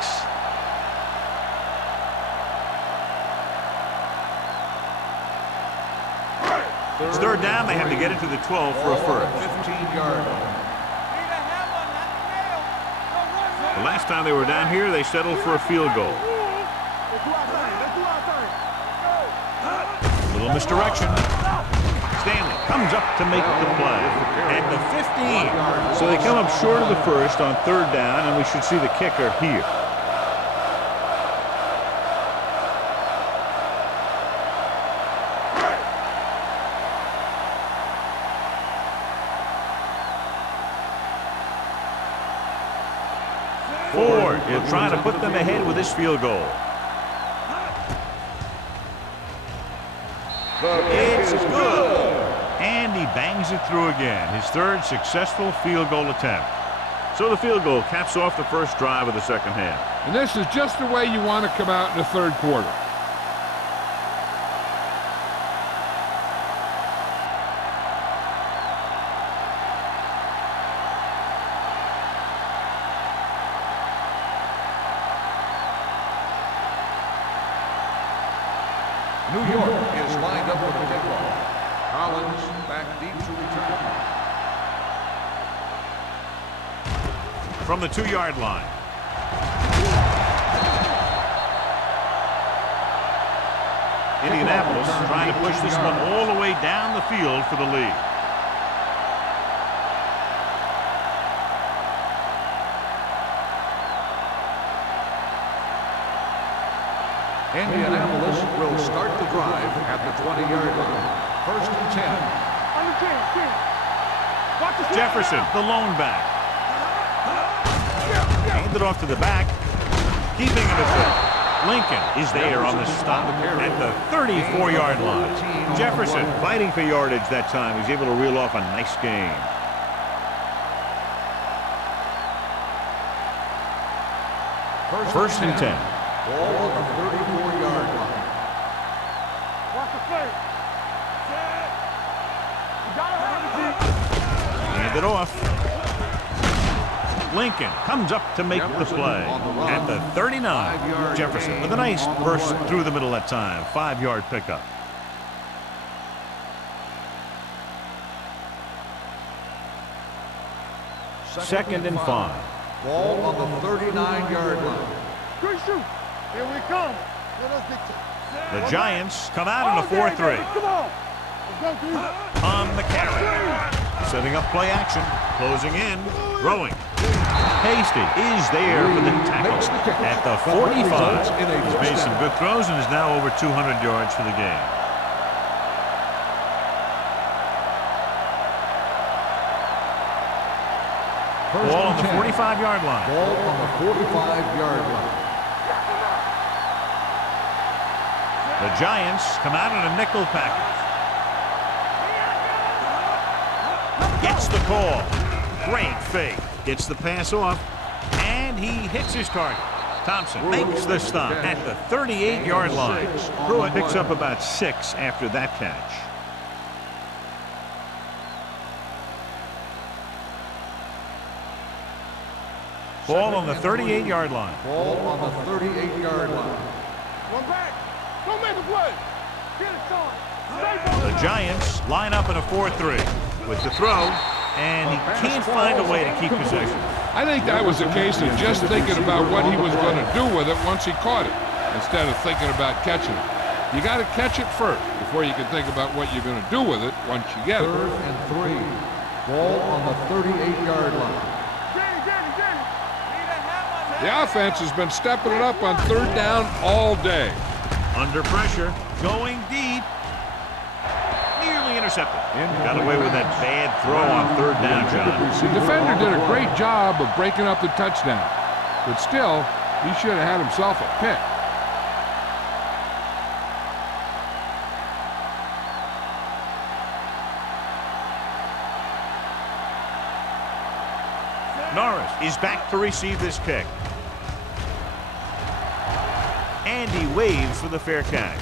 It's third down. They have to get it to the 12 for a first. 15-yard line. Last time they were down here, they settled for a field goal. Little misdirection. Stanley comes up to make the play at the 15. So they come up short of the first on third down, and we should see the kicker here. Ford is trying to put them ahead with this field goal. It's good. And he bangs it through again. His third successful field goal attempt. So the field goal caps off the first drive of the second half. And this is just the way you want to come out in the third quarter. New York is lined up with the kickoff. Collins back deep to return. From the 2-yard line. Indianapolis trying to push this one all the way down the field for the lead. Indianapolis will start the drive at the 20-yard line. First and 10. Jefferson, the lone back. Hand it off to the back. Keeping it afloat. Lincoln is there on the stop at the 34-yard line. Jefferson fighting for yardage that time. He's able to reel off a nice gain. First and 10. Ball on the 34-yard line. Hand it off. Lincoln comes up to make the play at the 39. Jefferson with a nice burst through the middle that time. 5-yard pickup. Second and 5. Ball on the 39-yard line. Here we come. The Giants come out in a 4-3. Come on. Let's go, On the carry. Setting up play action. Closing in. Throwing. Hasty is there for the tackle at the 45. He's made some good throws and is now over 200 yards for the game. Ball on the 45-yard line. Ball on the 45-yard line. The Giants come out in a nickel package. Gets the call. Great fake. Gets the pass off. And he hits his target. Thompson makes the stop at the 38-yard line. Pruitt picks up about 6 after that catch. Ball on the 38-yard line. Ball on the 38-yard line. One back. Don't make a play. Get it on. The Giants line up in a 4-3 with the throw, and he can't find a way to keep possession. I think that was a case of just thinking about what he was going to do with it once he caught it, instead of thinking about catching it. You got to catch it first before you can think about what you're going to do with it once you get it. Third and 3. Ball on the 38-yard line. The offense has been stepping it up on third down all day. Under pressure, going deep. Nearly intercepted. Got away with that bad throw on third down, John. The defender did a great job of breaking up the touchdown, but still, he should have had himself a pick. Norris is back to receive this kick. And he waves for the fair catch.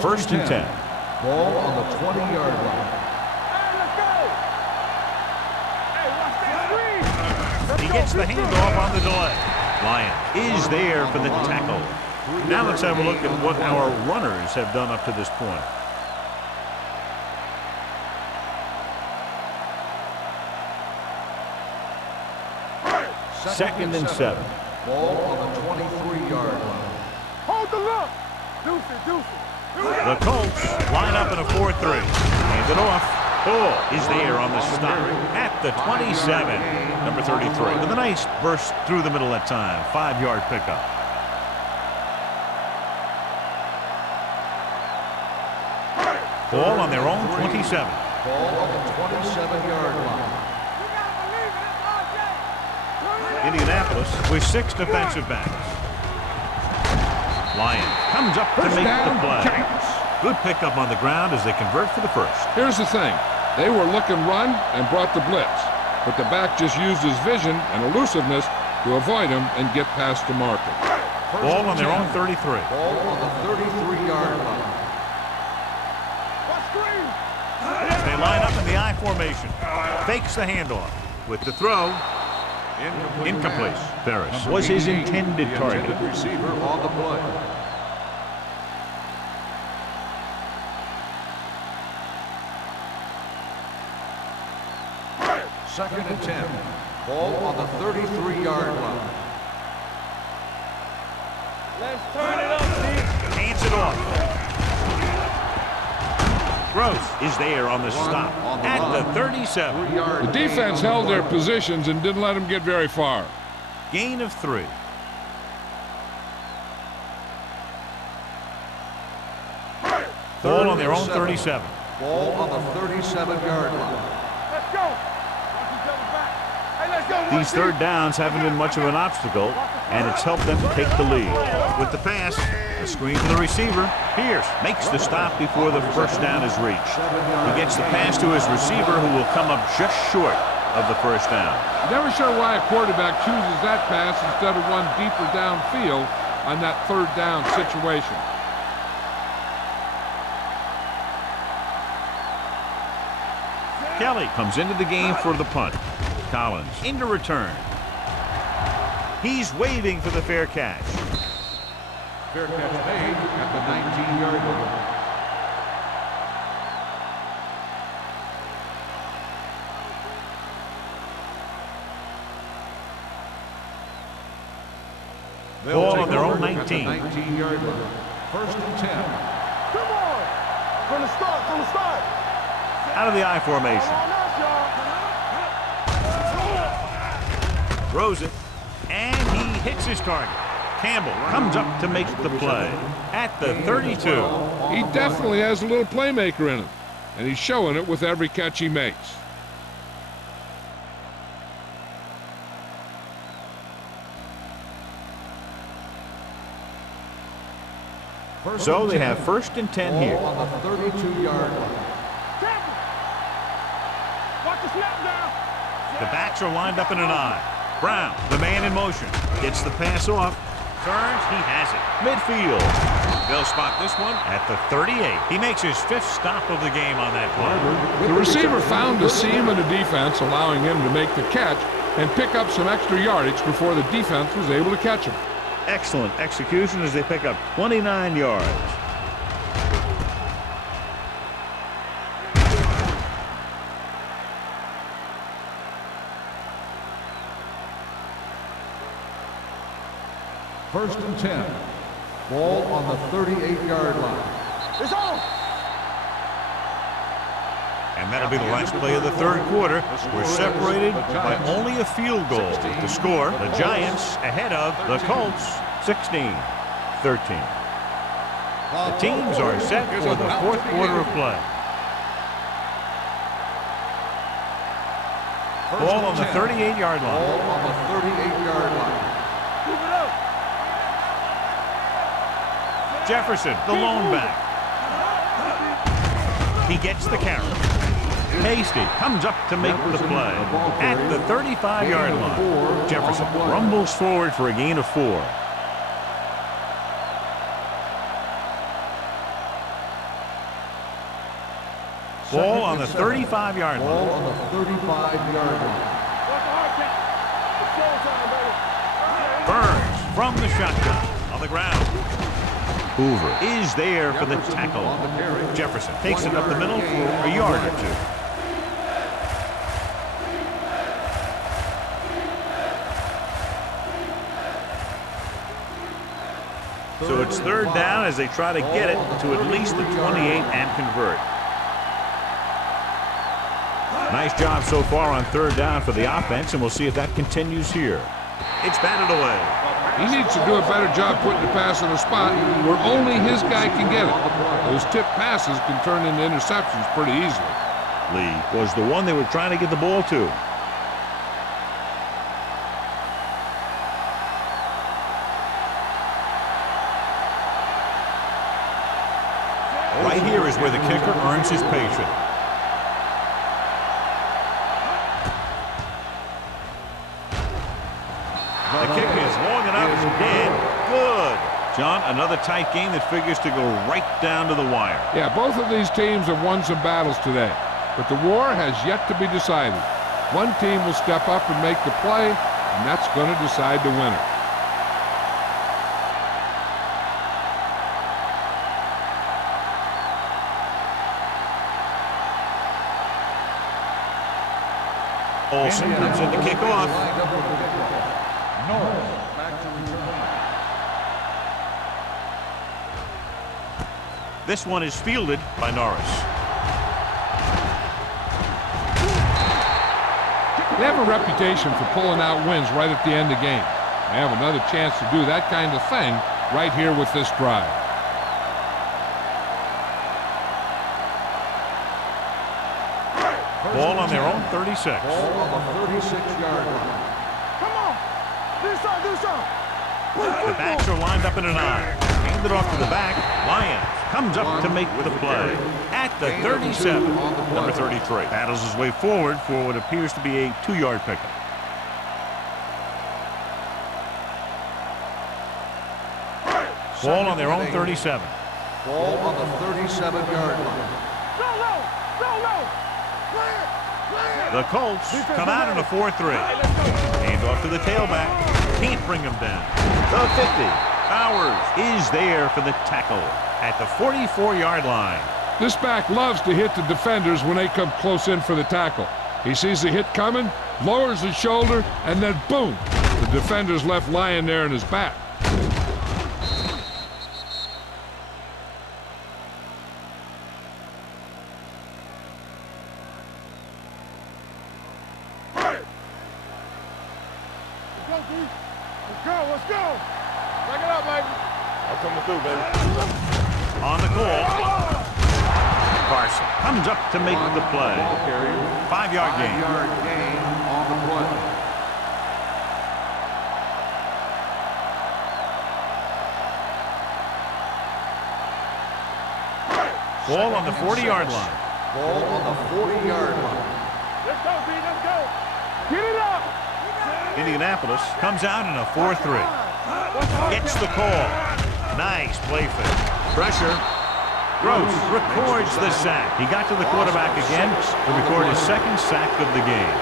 First and 10. Ball on the 20-yard line. He gets the handoff on the delay. Lion is there for the tackle. Now let's have a look at what our runners have done up to this point. Second and 7. Ball on the 23-yard line. Hold the look. Deuce it, deuce it. The Colts line up in a 4-3. Hand it off. Ball is there on the stop at the 27. Number 33. With a nice burst through the middle that time. 5-yard pickup. Ball on their own 27. Ball on the 27-yard line. Indianapolis with 6 defensive backs. Lion comes up to make the play. Good pickup on the ground as they convert for the first. Here's the thing. They were looking run and brought the blitz, but the back just used his vision and elusiveness to avoid him and get past the marker. Ball on their own 33. Ball on the 33-yard line. They line up in the I formation. Fakes the handoff. With the throw. Incomplete. Ferris was his intended target. Receiver on the play. Second and 10. Ball on the 33-yard line. Let's turn it up, Steve. Hands it off. Gross is there on the stop at the 37. The defense held their positions and didn't let them get very far. Gain of 3. Ball on their own 37. Ball on the 37-yard line. Let's go. Watch each other back. Hey, let's go. These third downs haven't been much of an obstacle, and it's helped them take the lead. With the pass, a screen for the receiver. Pierce makes the stop before the first down is reached. He gets the pass to his receiver, who will come up just short of the first down. Never sure why a quarterback chooses that pass instead of one deeper downfield on that third down situation. Kelly comes into the game for the punt. Collins into return. He's waving for the fair catch. Fair catch made at the 19-yard line. Ball on their own 19. 19-yard line. First and 10. Come on. From the start, from the start. Out of the I formation. Throws it, and he hits his target. Campbell comes up to make the play at the 32. He definitely has a little playmaker in him, and he's showing it with every catch he makes. So they have first and 10 here. On the 32-yard line. Watch the snap down. The backs are lined up in an I. Brown, the man in motion, gets the pass off. Turns, he has it. Midfield. They'll spot this one at the 38. He makes his 5th stop of the game on that play. The receiver found a seam in the defense, allowing him to make the catch and pick up some extra yardage before the defense was able to catch him. Excellent execution as they pick up 29 yards. First and 10. Ball on the 38-yard line. It's on. And that'll be the last play of the third quarter. We're separated by only a field goal. The score, the Giants ahead of the Colts, 16-13. The teams are set for the fourth quarter of play. Ball on the 38-yard line. Ball on the 38-yard line. Keep it up. Jefferson, the lone back. He gets the carry. Hasty comes up to make the play at the 35-yard line. Jefferson rumbles forward for a gain of 4. Ball on the 35-yard line. Ball on the 35-yard line. Watch the hard catch. It's showtime, baby. Burns from the shotgun on the ground. Hoover is there for the tackle. Jefferson takes it up the middle for a yard or two. So it's third down as they try to get it to at least the 28 and convert. Nice job so far on third down for the offense, and we'll see if that continues here. It's batted away. He needs to do a better job putting the pass in a spot where only his guy can get it. Those tip passes can turn into interceptions pretty easily. Lee was the one they were trying to get the ball to. Right here is where the kicker earns his patience. The kick is long enough and good. John, another tight game that figures to go right down to the wire. Yeah, both of these teams have won some battles today, but the war has yet to be decided. One team will step up and make the play, and that's going to decide the winner. Olsen comes in to kick off. This one is fielded by Norris. They have a reputation for pulling out wins right at the end of games. They have another chance to do that kind of thing right here with this drive. Ball on their own 36. Ball on the 36-yard line. Come on. Do something. The backs are lined up in an I. Hand it off to the back. Lyons comes up to make the play at the 37. Number 33 battles his way forward for what appears to be a 2-yard pickup. Ball on their own 37. Ball on the 37-yard line. Go low. The Colts come out in a 4-3. Hand off to the tailback. Can't bring him down. The 50. Powers is there for the tackle at the 44-yard line. This back loves to hit the defenders when they come close in for the tackle. He sees the hit coming, lowers his shoulder, and then boom, the defender's left lying there in his back. Let's go. Back it up, baby. I'm coming through, baby. On the call. Carson comes up to make the play. 5-yard gain. 5-yard gain on the play. Ball on the 40-yard line. Ball on the 40-yard line. Let's go, B. Let's go. Get it up. Indianapolis comes out in a 4-3. Gets the call. Nice play fake. Pressure. Gross records the sack. He got to the quarterback again to record his second sack of the game.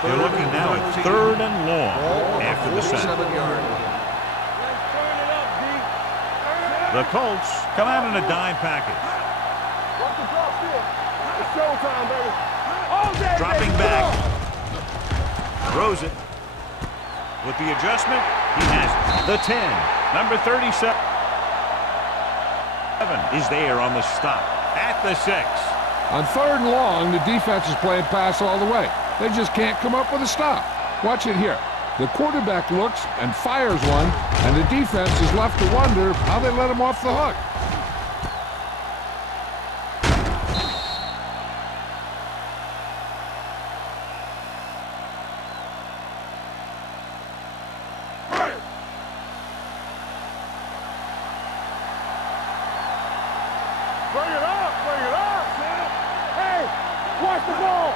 They're looking now at 3rd and long after the sack. The Colts come out in a dime package. It's showtime, baby. All day, Dropping baby. back. Throws it. With the adjustment, he has it. The 10. Number 37 is there on the stop at the 6. On 3rd and long, the defense is playing pass all the way. They just can't come up with a stop. Watch it here. The quarterback looks and fires one, and the defense is left to wonder how they let him off the hook. Bring it up. Hey, watch the ball.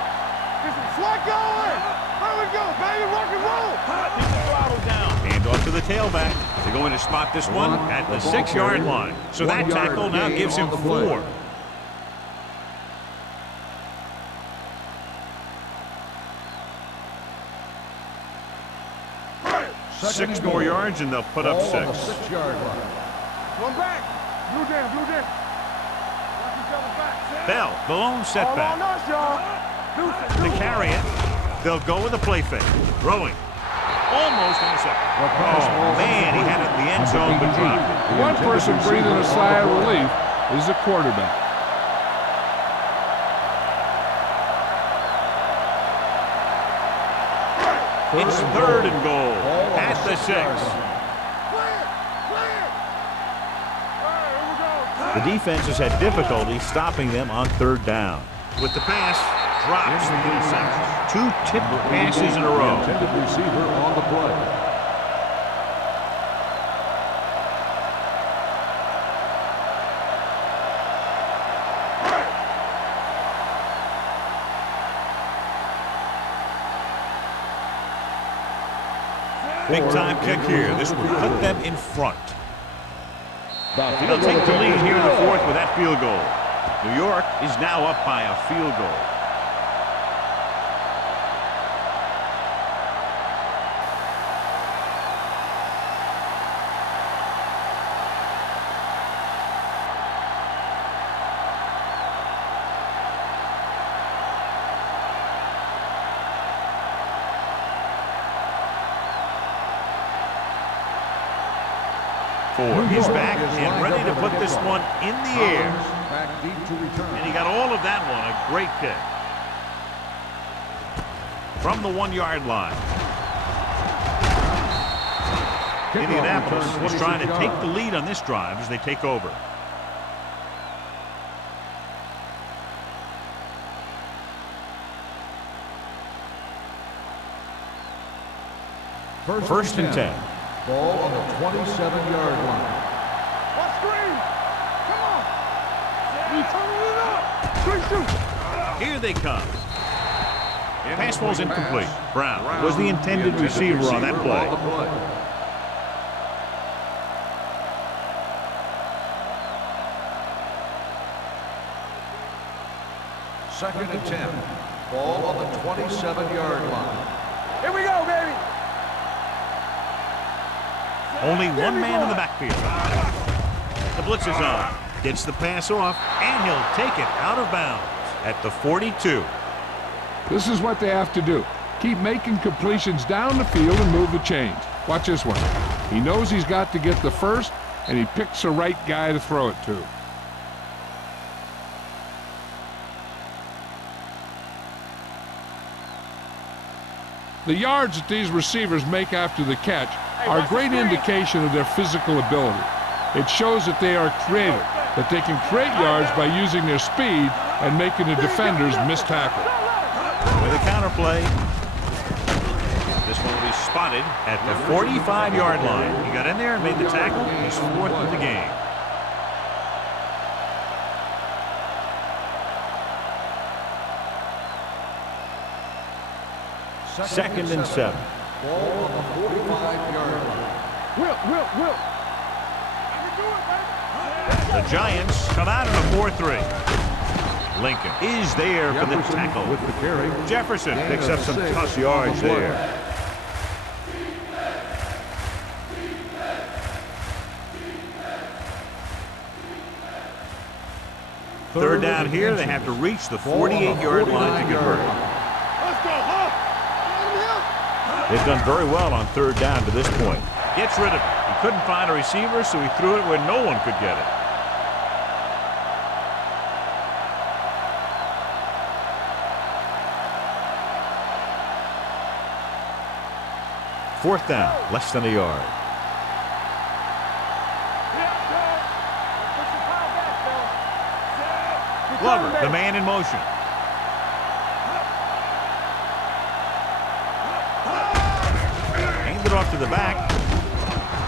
Get some slack going. There we go, baby. Rock and roll. Keep the throttle down. Hand off to the tailback. They're going to spot this one at the 6-yard line. So that tackle now gives him 4. 6 more yards and they'll put up 6. 6-yard line. One back. Blue down, blue down. Watch each other's back. Bell, the lone setback. All on us, y'all. To carry it, they'll go with a play fake. Throwing. Almost intercepted. Oh, man, he had it in the end zone but dropped it. One person breathing a sigh of relief is the quarterback. It's 3rd and goal at the 6. The defense has had difficulty stopping them on 3rd down. With the pass, drops the interception. 2 tipped passes in a row. Intended receiver on the play. Big time kick here. This will put them in front. They'll take the lead here in the 4th with that field goal. New York is now up by a field goal. He's back and ready to put this one in the air. Back deep to return. And he got all of that one. A great kick. From the 1-yard line. Indianapolis is trying to take the lead on this drive as they take over. First and 10. Ball on the 27-yard line. What screen? Come on. We turning it up. Screen shoot. Here they come. Pass ball's incomplete. Brown was the intended receiver on that play. Second and 10. Ball on the 27-yard line. Here we go, baby. Only one man in the backfield. The blitz is on. Gets the pass off, and he'll take it out of bounds at the 42. This is what they have to do. Keep making completions down the field and move the chains. Watch this one. He knows he's got to get the first, and he picks the right guy to throw it to. The yards that these receivers make after the catch are a great indication of their physical ability. It shows that they are creative, that they can create yards by using their speed and making the defenders miss tackle. With a counterplay, this one will be spotted at the 45-yard line. He got in there and made the tackle. He's 4th of the game. Second and 7. Ball on the 45-yard line. Will. The Giants come out in a 4-3. Lincoln is there for the tackle. With the carry. Jefferson picks up some tough yards there. Third down here, they have to reach the 48-yard line to convert. Let's go, huh? They've done very well on 3rd down to this point. Gets rid of it. He couldn't find a receiver, so he threw it where no one could get it. Fourth down, less than a yard. Glover, the man in motion. Hands it off to the back.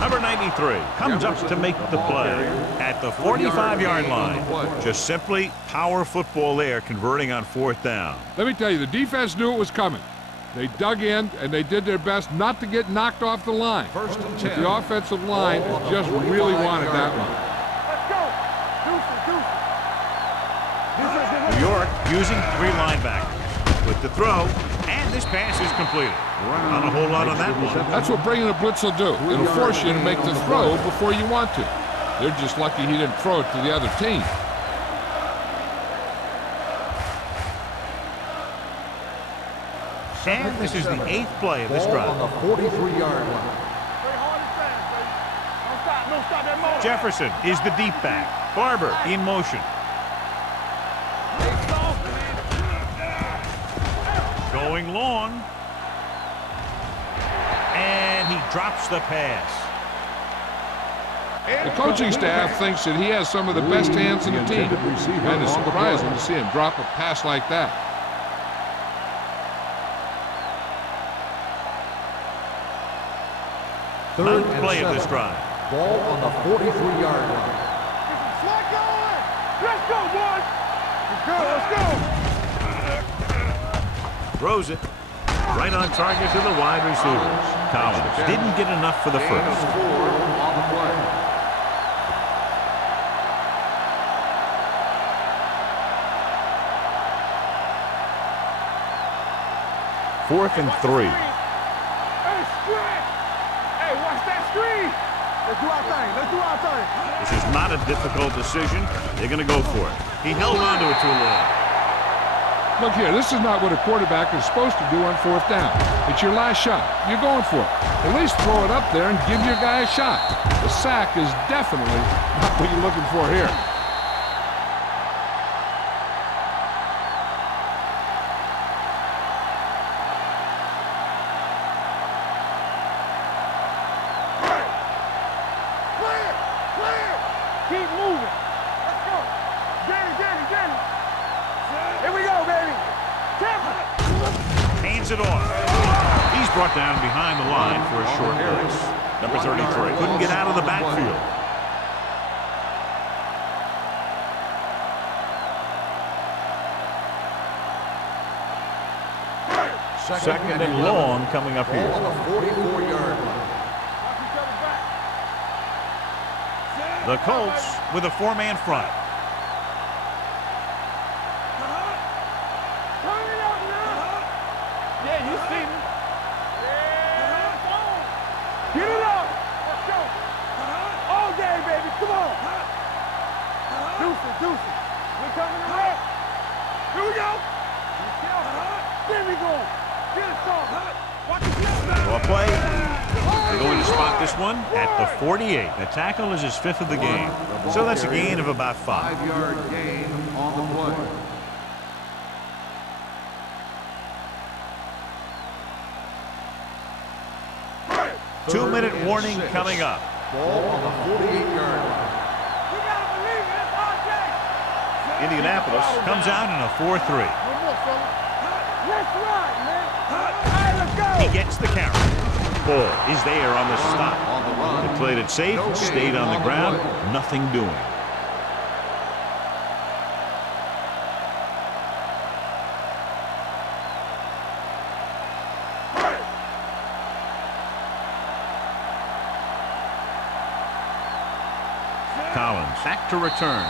Number 93 comes up to make the play at the 45-yard line. Just simply power football there, converting on 4th down. Let me tell you, the defense knew it was coming. They dug in, and they did their best not to get knocked off the line. First and 10. But the offensive line just really wanted that one. Let's go. New York using 3 linebackers. With the throw, And this pass is completed. Not a whole lot on that one. That's what bringing a blitz will do. It'll force you to make the throw before you want to. They're just lucky he didn't throw it to the other team. And this is the 8th play of this drive. On the 43-yard line. Don't stop that motion. Jefferson is the deep back. Barber in motion. Going long. And he drops the pass. The coaching staff thinks that he has some of the best hands in the team. And it's surprising to see him drop a pass like that. Ninth play of this drive. Ball on the 43-yard line. Let go. Let's go, boys. Let's go. Throws it. Right on target to the wide receiver. Collins didn't get enough for the first. Gain of 4 on the play. Fourth and 3. Hey, screen. Hey, watch that screen. Let's do our thing. Let's do our thing. This is not a difficult decision. They're going to go for it. He held on to it too long. Look here, this is not what a quarterback is supposed to do on 4th down. It's your last shot. You're going for it. At least throw it up there and give your guy a shot. The sack is definitely not what you're looking for here. Keep moving. Let's go. Danny. Here we go, baby. Hands it off. He's brought down behind the line for a short pass. Number 33. Couldn't get out of the backfield. Second and long coming up here. Ball on the 44-yard line. The Colts with a 4-man front. Turn it up now. Yeah, you see me. Yeah. Get it up. Let's go. All day, baby. Come on. Deuces. We coming to wreck. Here we go. There we go. Get it on. Watch it. Well play. They're going to spot this one at the 48. The tackle is his 5th of the game. So that's a gain of about 5. 5-yard gain on the play. Two-minute warning coming up. Ball on the 48-yard line. You gotta believe it. It's our day. Indianapolis comes out in a 4-3. One more, fella. Let's ride, man. All right, let's go. He gets the carry. Ball is there on the stop. On the run. They played it safe, No stayed gain on the on the ground, play. nothing doing. Collins back to return.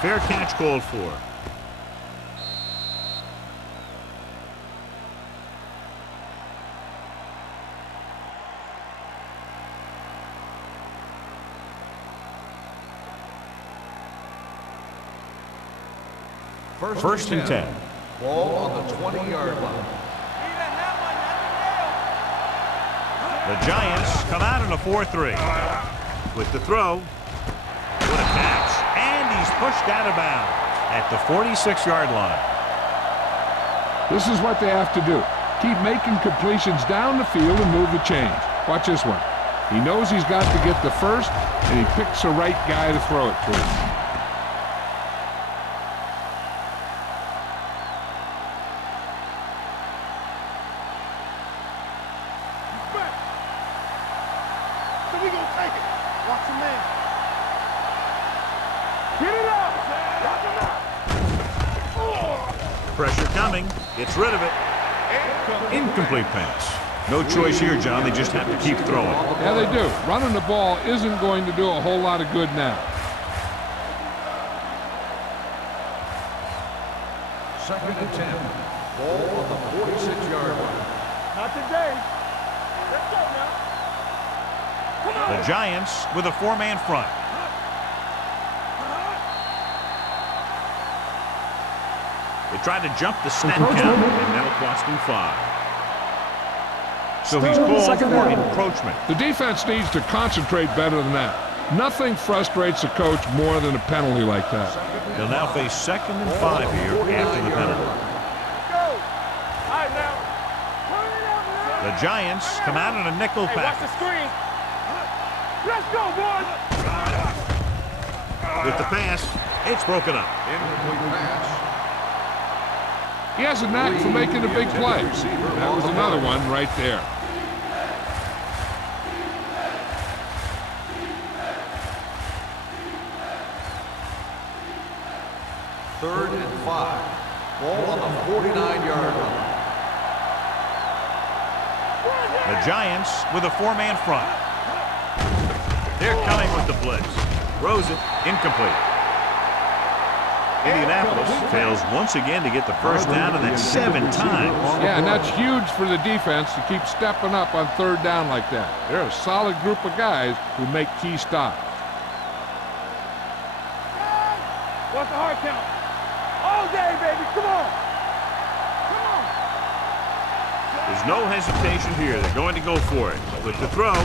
Fair catch called for. First and 10. Ball on the 20-yard line. The Giants come out in a 4-3. With the throw. What a catch. And he's pushed out of bounds at the 46-yard line. This is what they have to do. Keep making completions down the field and move the chains. Watch this one. He knows he's got to get the first, and he picks the right guy to throw it to. Watch your man. Get it up. Watch him out. Pressure coming. Gets rid of it. Incomplete pass. No choice here, John. They just have to keep throwing. Yeah, they do. Running the ball isn't going to do a whole lot of good now. Second and 10. Ball on the 46-yard line. Not today. Let's go now. Come on. The Giants with a four-man front. They tried to jump the snap count, and that'll cost him 5. So he's called for encroachment. The defense needs to concentrate better than that. Nothing frustrates a coach more than a penalty like that. They'll now face 2nd and 5 here after the penalty. Go. All right, now. Turn it out now. The Giants come out in a nickel Hey, watch the package. screen. Let's go, boys. With the pass, it's broken up. Incomplete pass. He has a knack for making a big play. That was another one right there. Third and 5. Ball on the 49-yard line. The Giants with a four-man front. They're coming with the blitz. Throws it, incomplete. Indianapolis fails once again to get the first down, and that's 7 times. Yeah, and that's huge for the defense to keep stepping up on third down like that. They're a solid group of guys who make key stops. What's the hard count? All day, baby. Come on. Come on. There's no hesitation here. They're going to go for it. With the throw,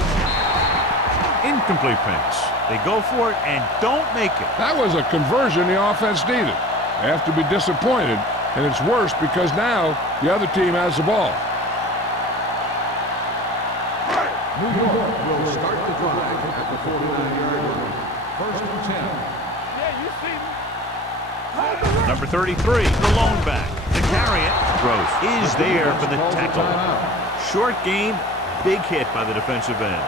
incomplete pass. They go for it and don't make it. That was a conversion the offense needed. They have to be disappointed, and it's worse because now the other team has the ball. New York will start the drive at the 49-yard line. First and 10. Yeah, you see me. Number 33, the lone back. To carry it, throws is there for the tackle. Short gain, big hit by the defensive end.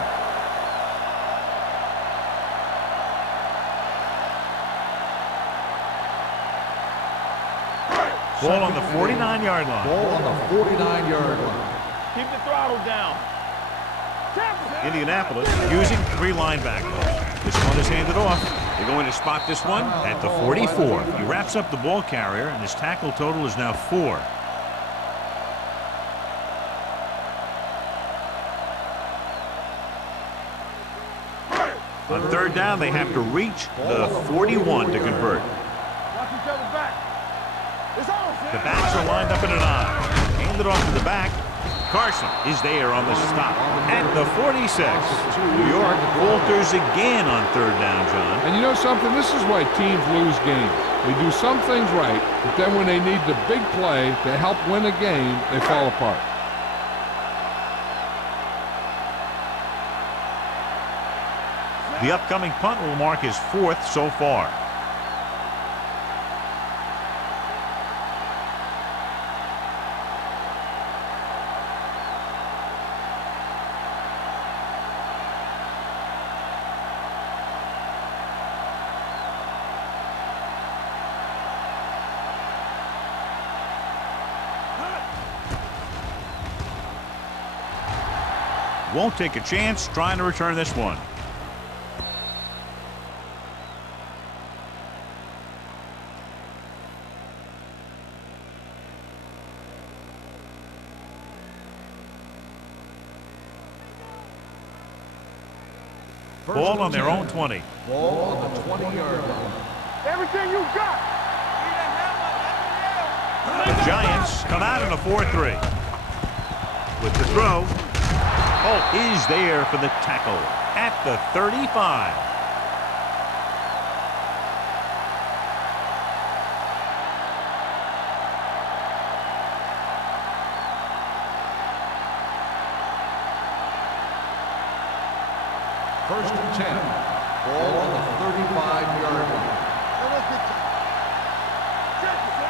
Ball on the 49-yard line. Ball on the 49-yard line. Keep the throttle down. Indianapolis using 3 linebackers. This one is handed off. They're going to spot this one at the 44. He wraps up the ball carrier, and his tackle total is now 4. On third down, they have to reach the 41 to convert. Watch each other's back. It's on. The backs are lined up in an I. Handed off to the back. Carson is there on the stop at the 46. New York falters again on third down, John. And you know something? This is why teams lose games. They do some things right, but then when they need the big play to help win a game, they fall apart. The upcoming punt will mark his 4th so far. Won't take a chance trying to return this one. Ball on their own 20. Ball on the 20-yard line. Everything you got. The Giants come out in a 4-3. With the throw, Holt is there for the tackle at the 35. First and 10. Ball on the 35-yard line.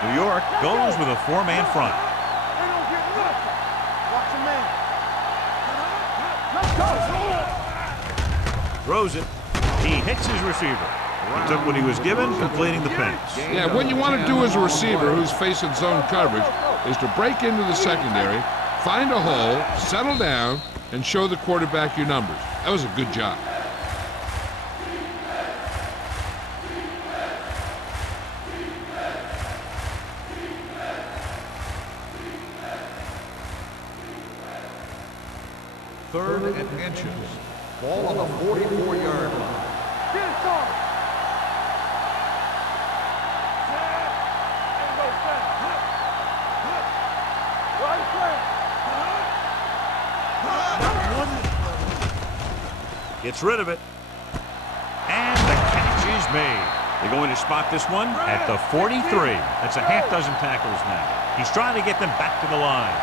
New York goes with a 4-man front. They don't get nothing. Watch your man. Let's go. Throws it. He hits his receiver. He took what he was given, completing the pass. Yeah, what you want to do as a receiver who's facing zone coverage is to break into the secondary, find a hole, settle down, and show the quarterback your numbers. That was a good job. Third and inches. Ball on the 44-yard line. Get it started. Gets rid of it. And the catch is made. They're going to spot this one at the 43. That's a half dozen tackles now. He's trying to get them back to the line.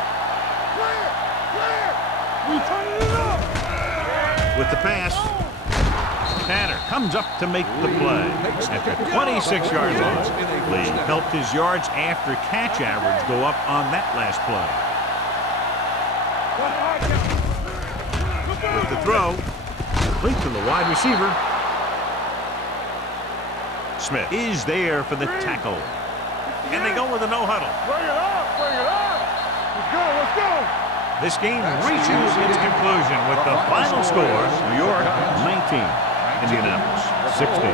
We turning it up. With the pass, Tanner comes up to make the play at the 26-yard line. Lee helped his yards after catch average go up on that last play. With the throw, complete to the wide receiver. Smith is there for the tackle. And they go with a no-huddle. Bring it up. Bring it up. Let's go. Let's go. This game reaches its conclusion with the final score, New York 19, Indianapolis 16.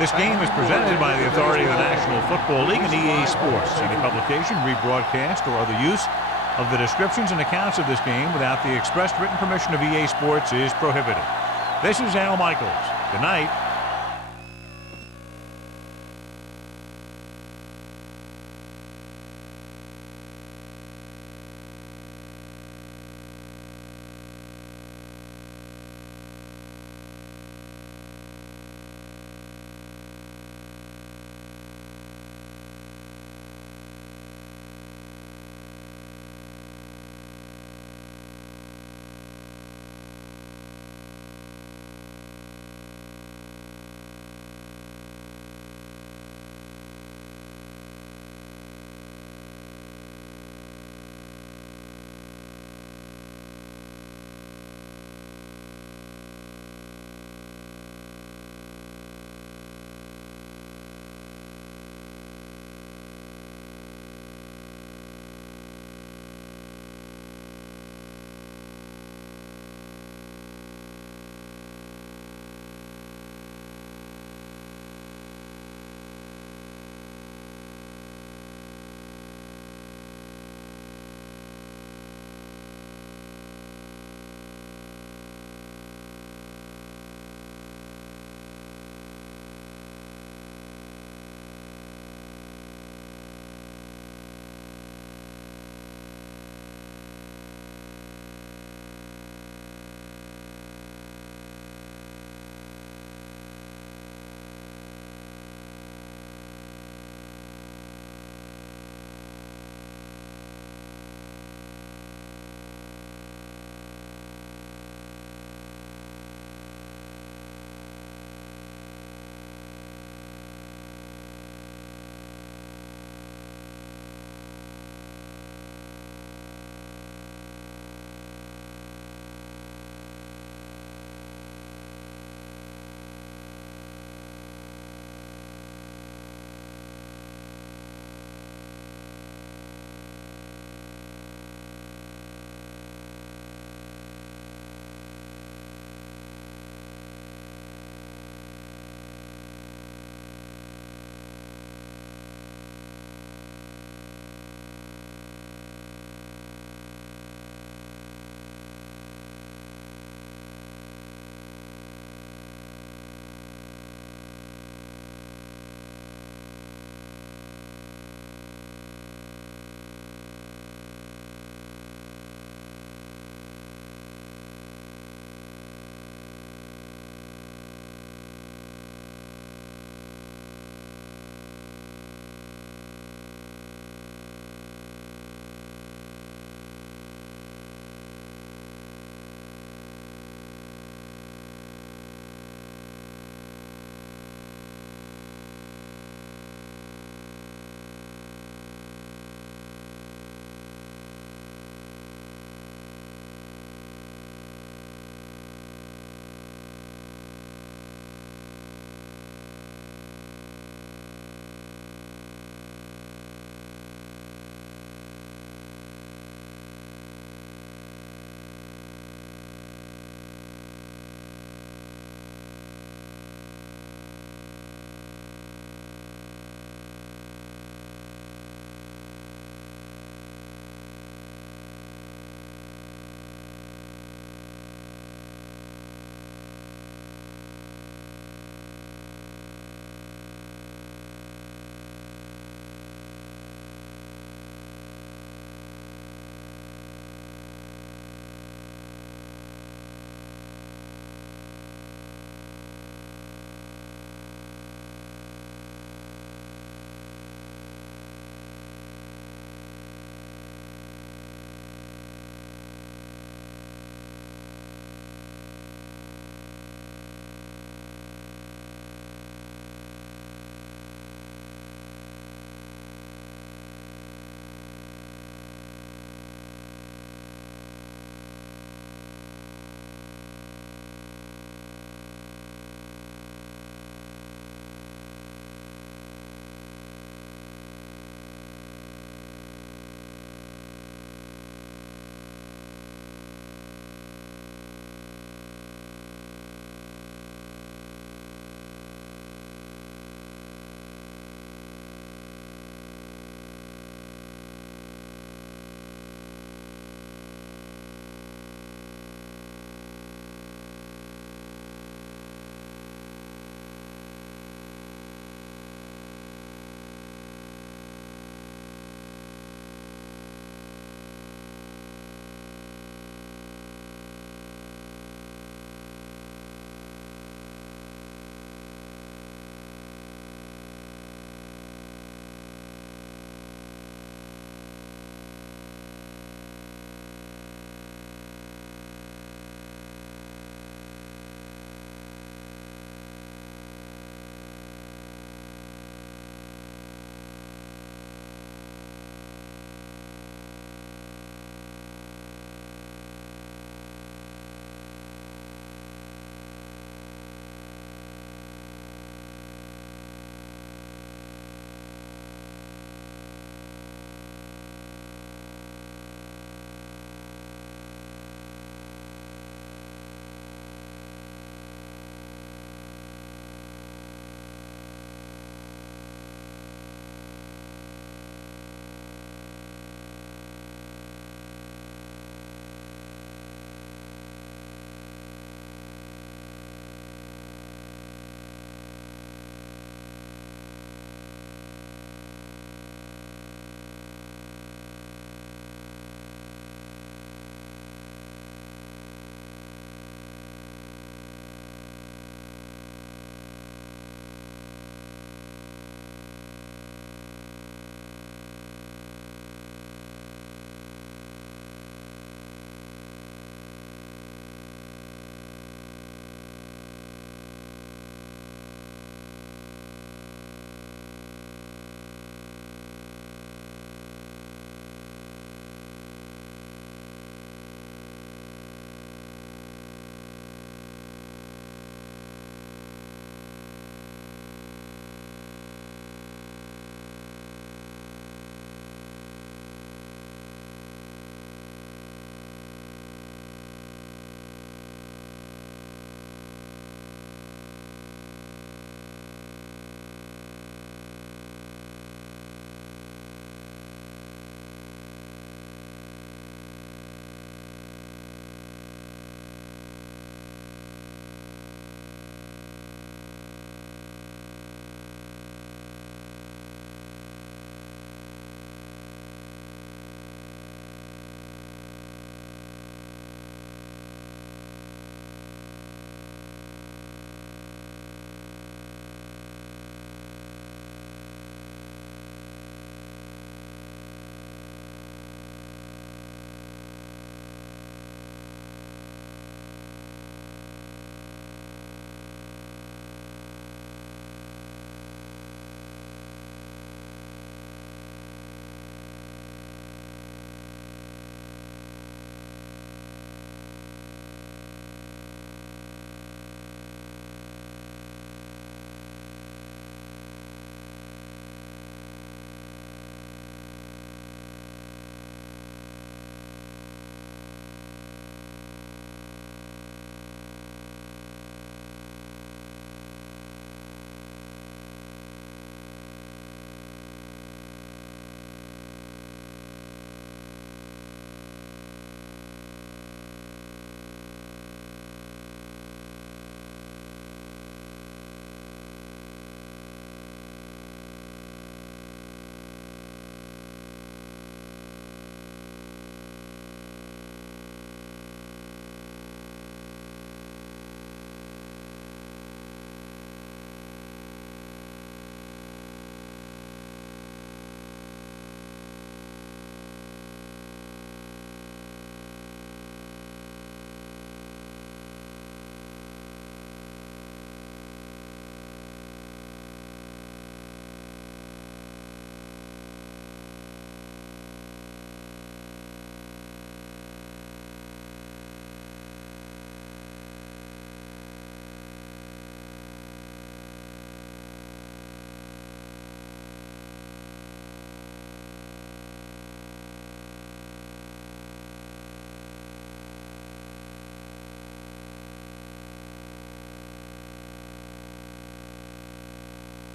This game is presented by the authority of the National Football League and EA Sports. Any publication, rebroadcast, or other use of the descriptions and accounts of this game without the express written permission of EA Sports is prohibited. This is Al Michaels. Good night.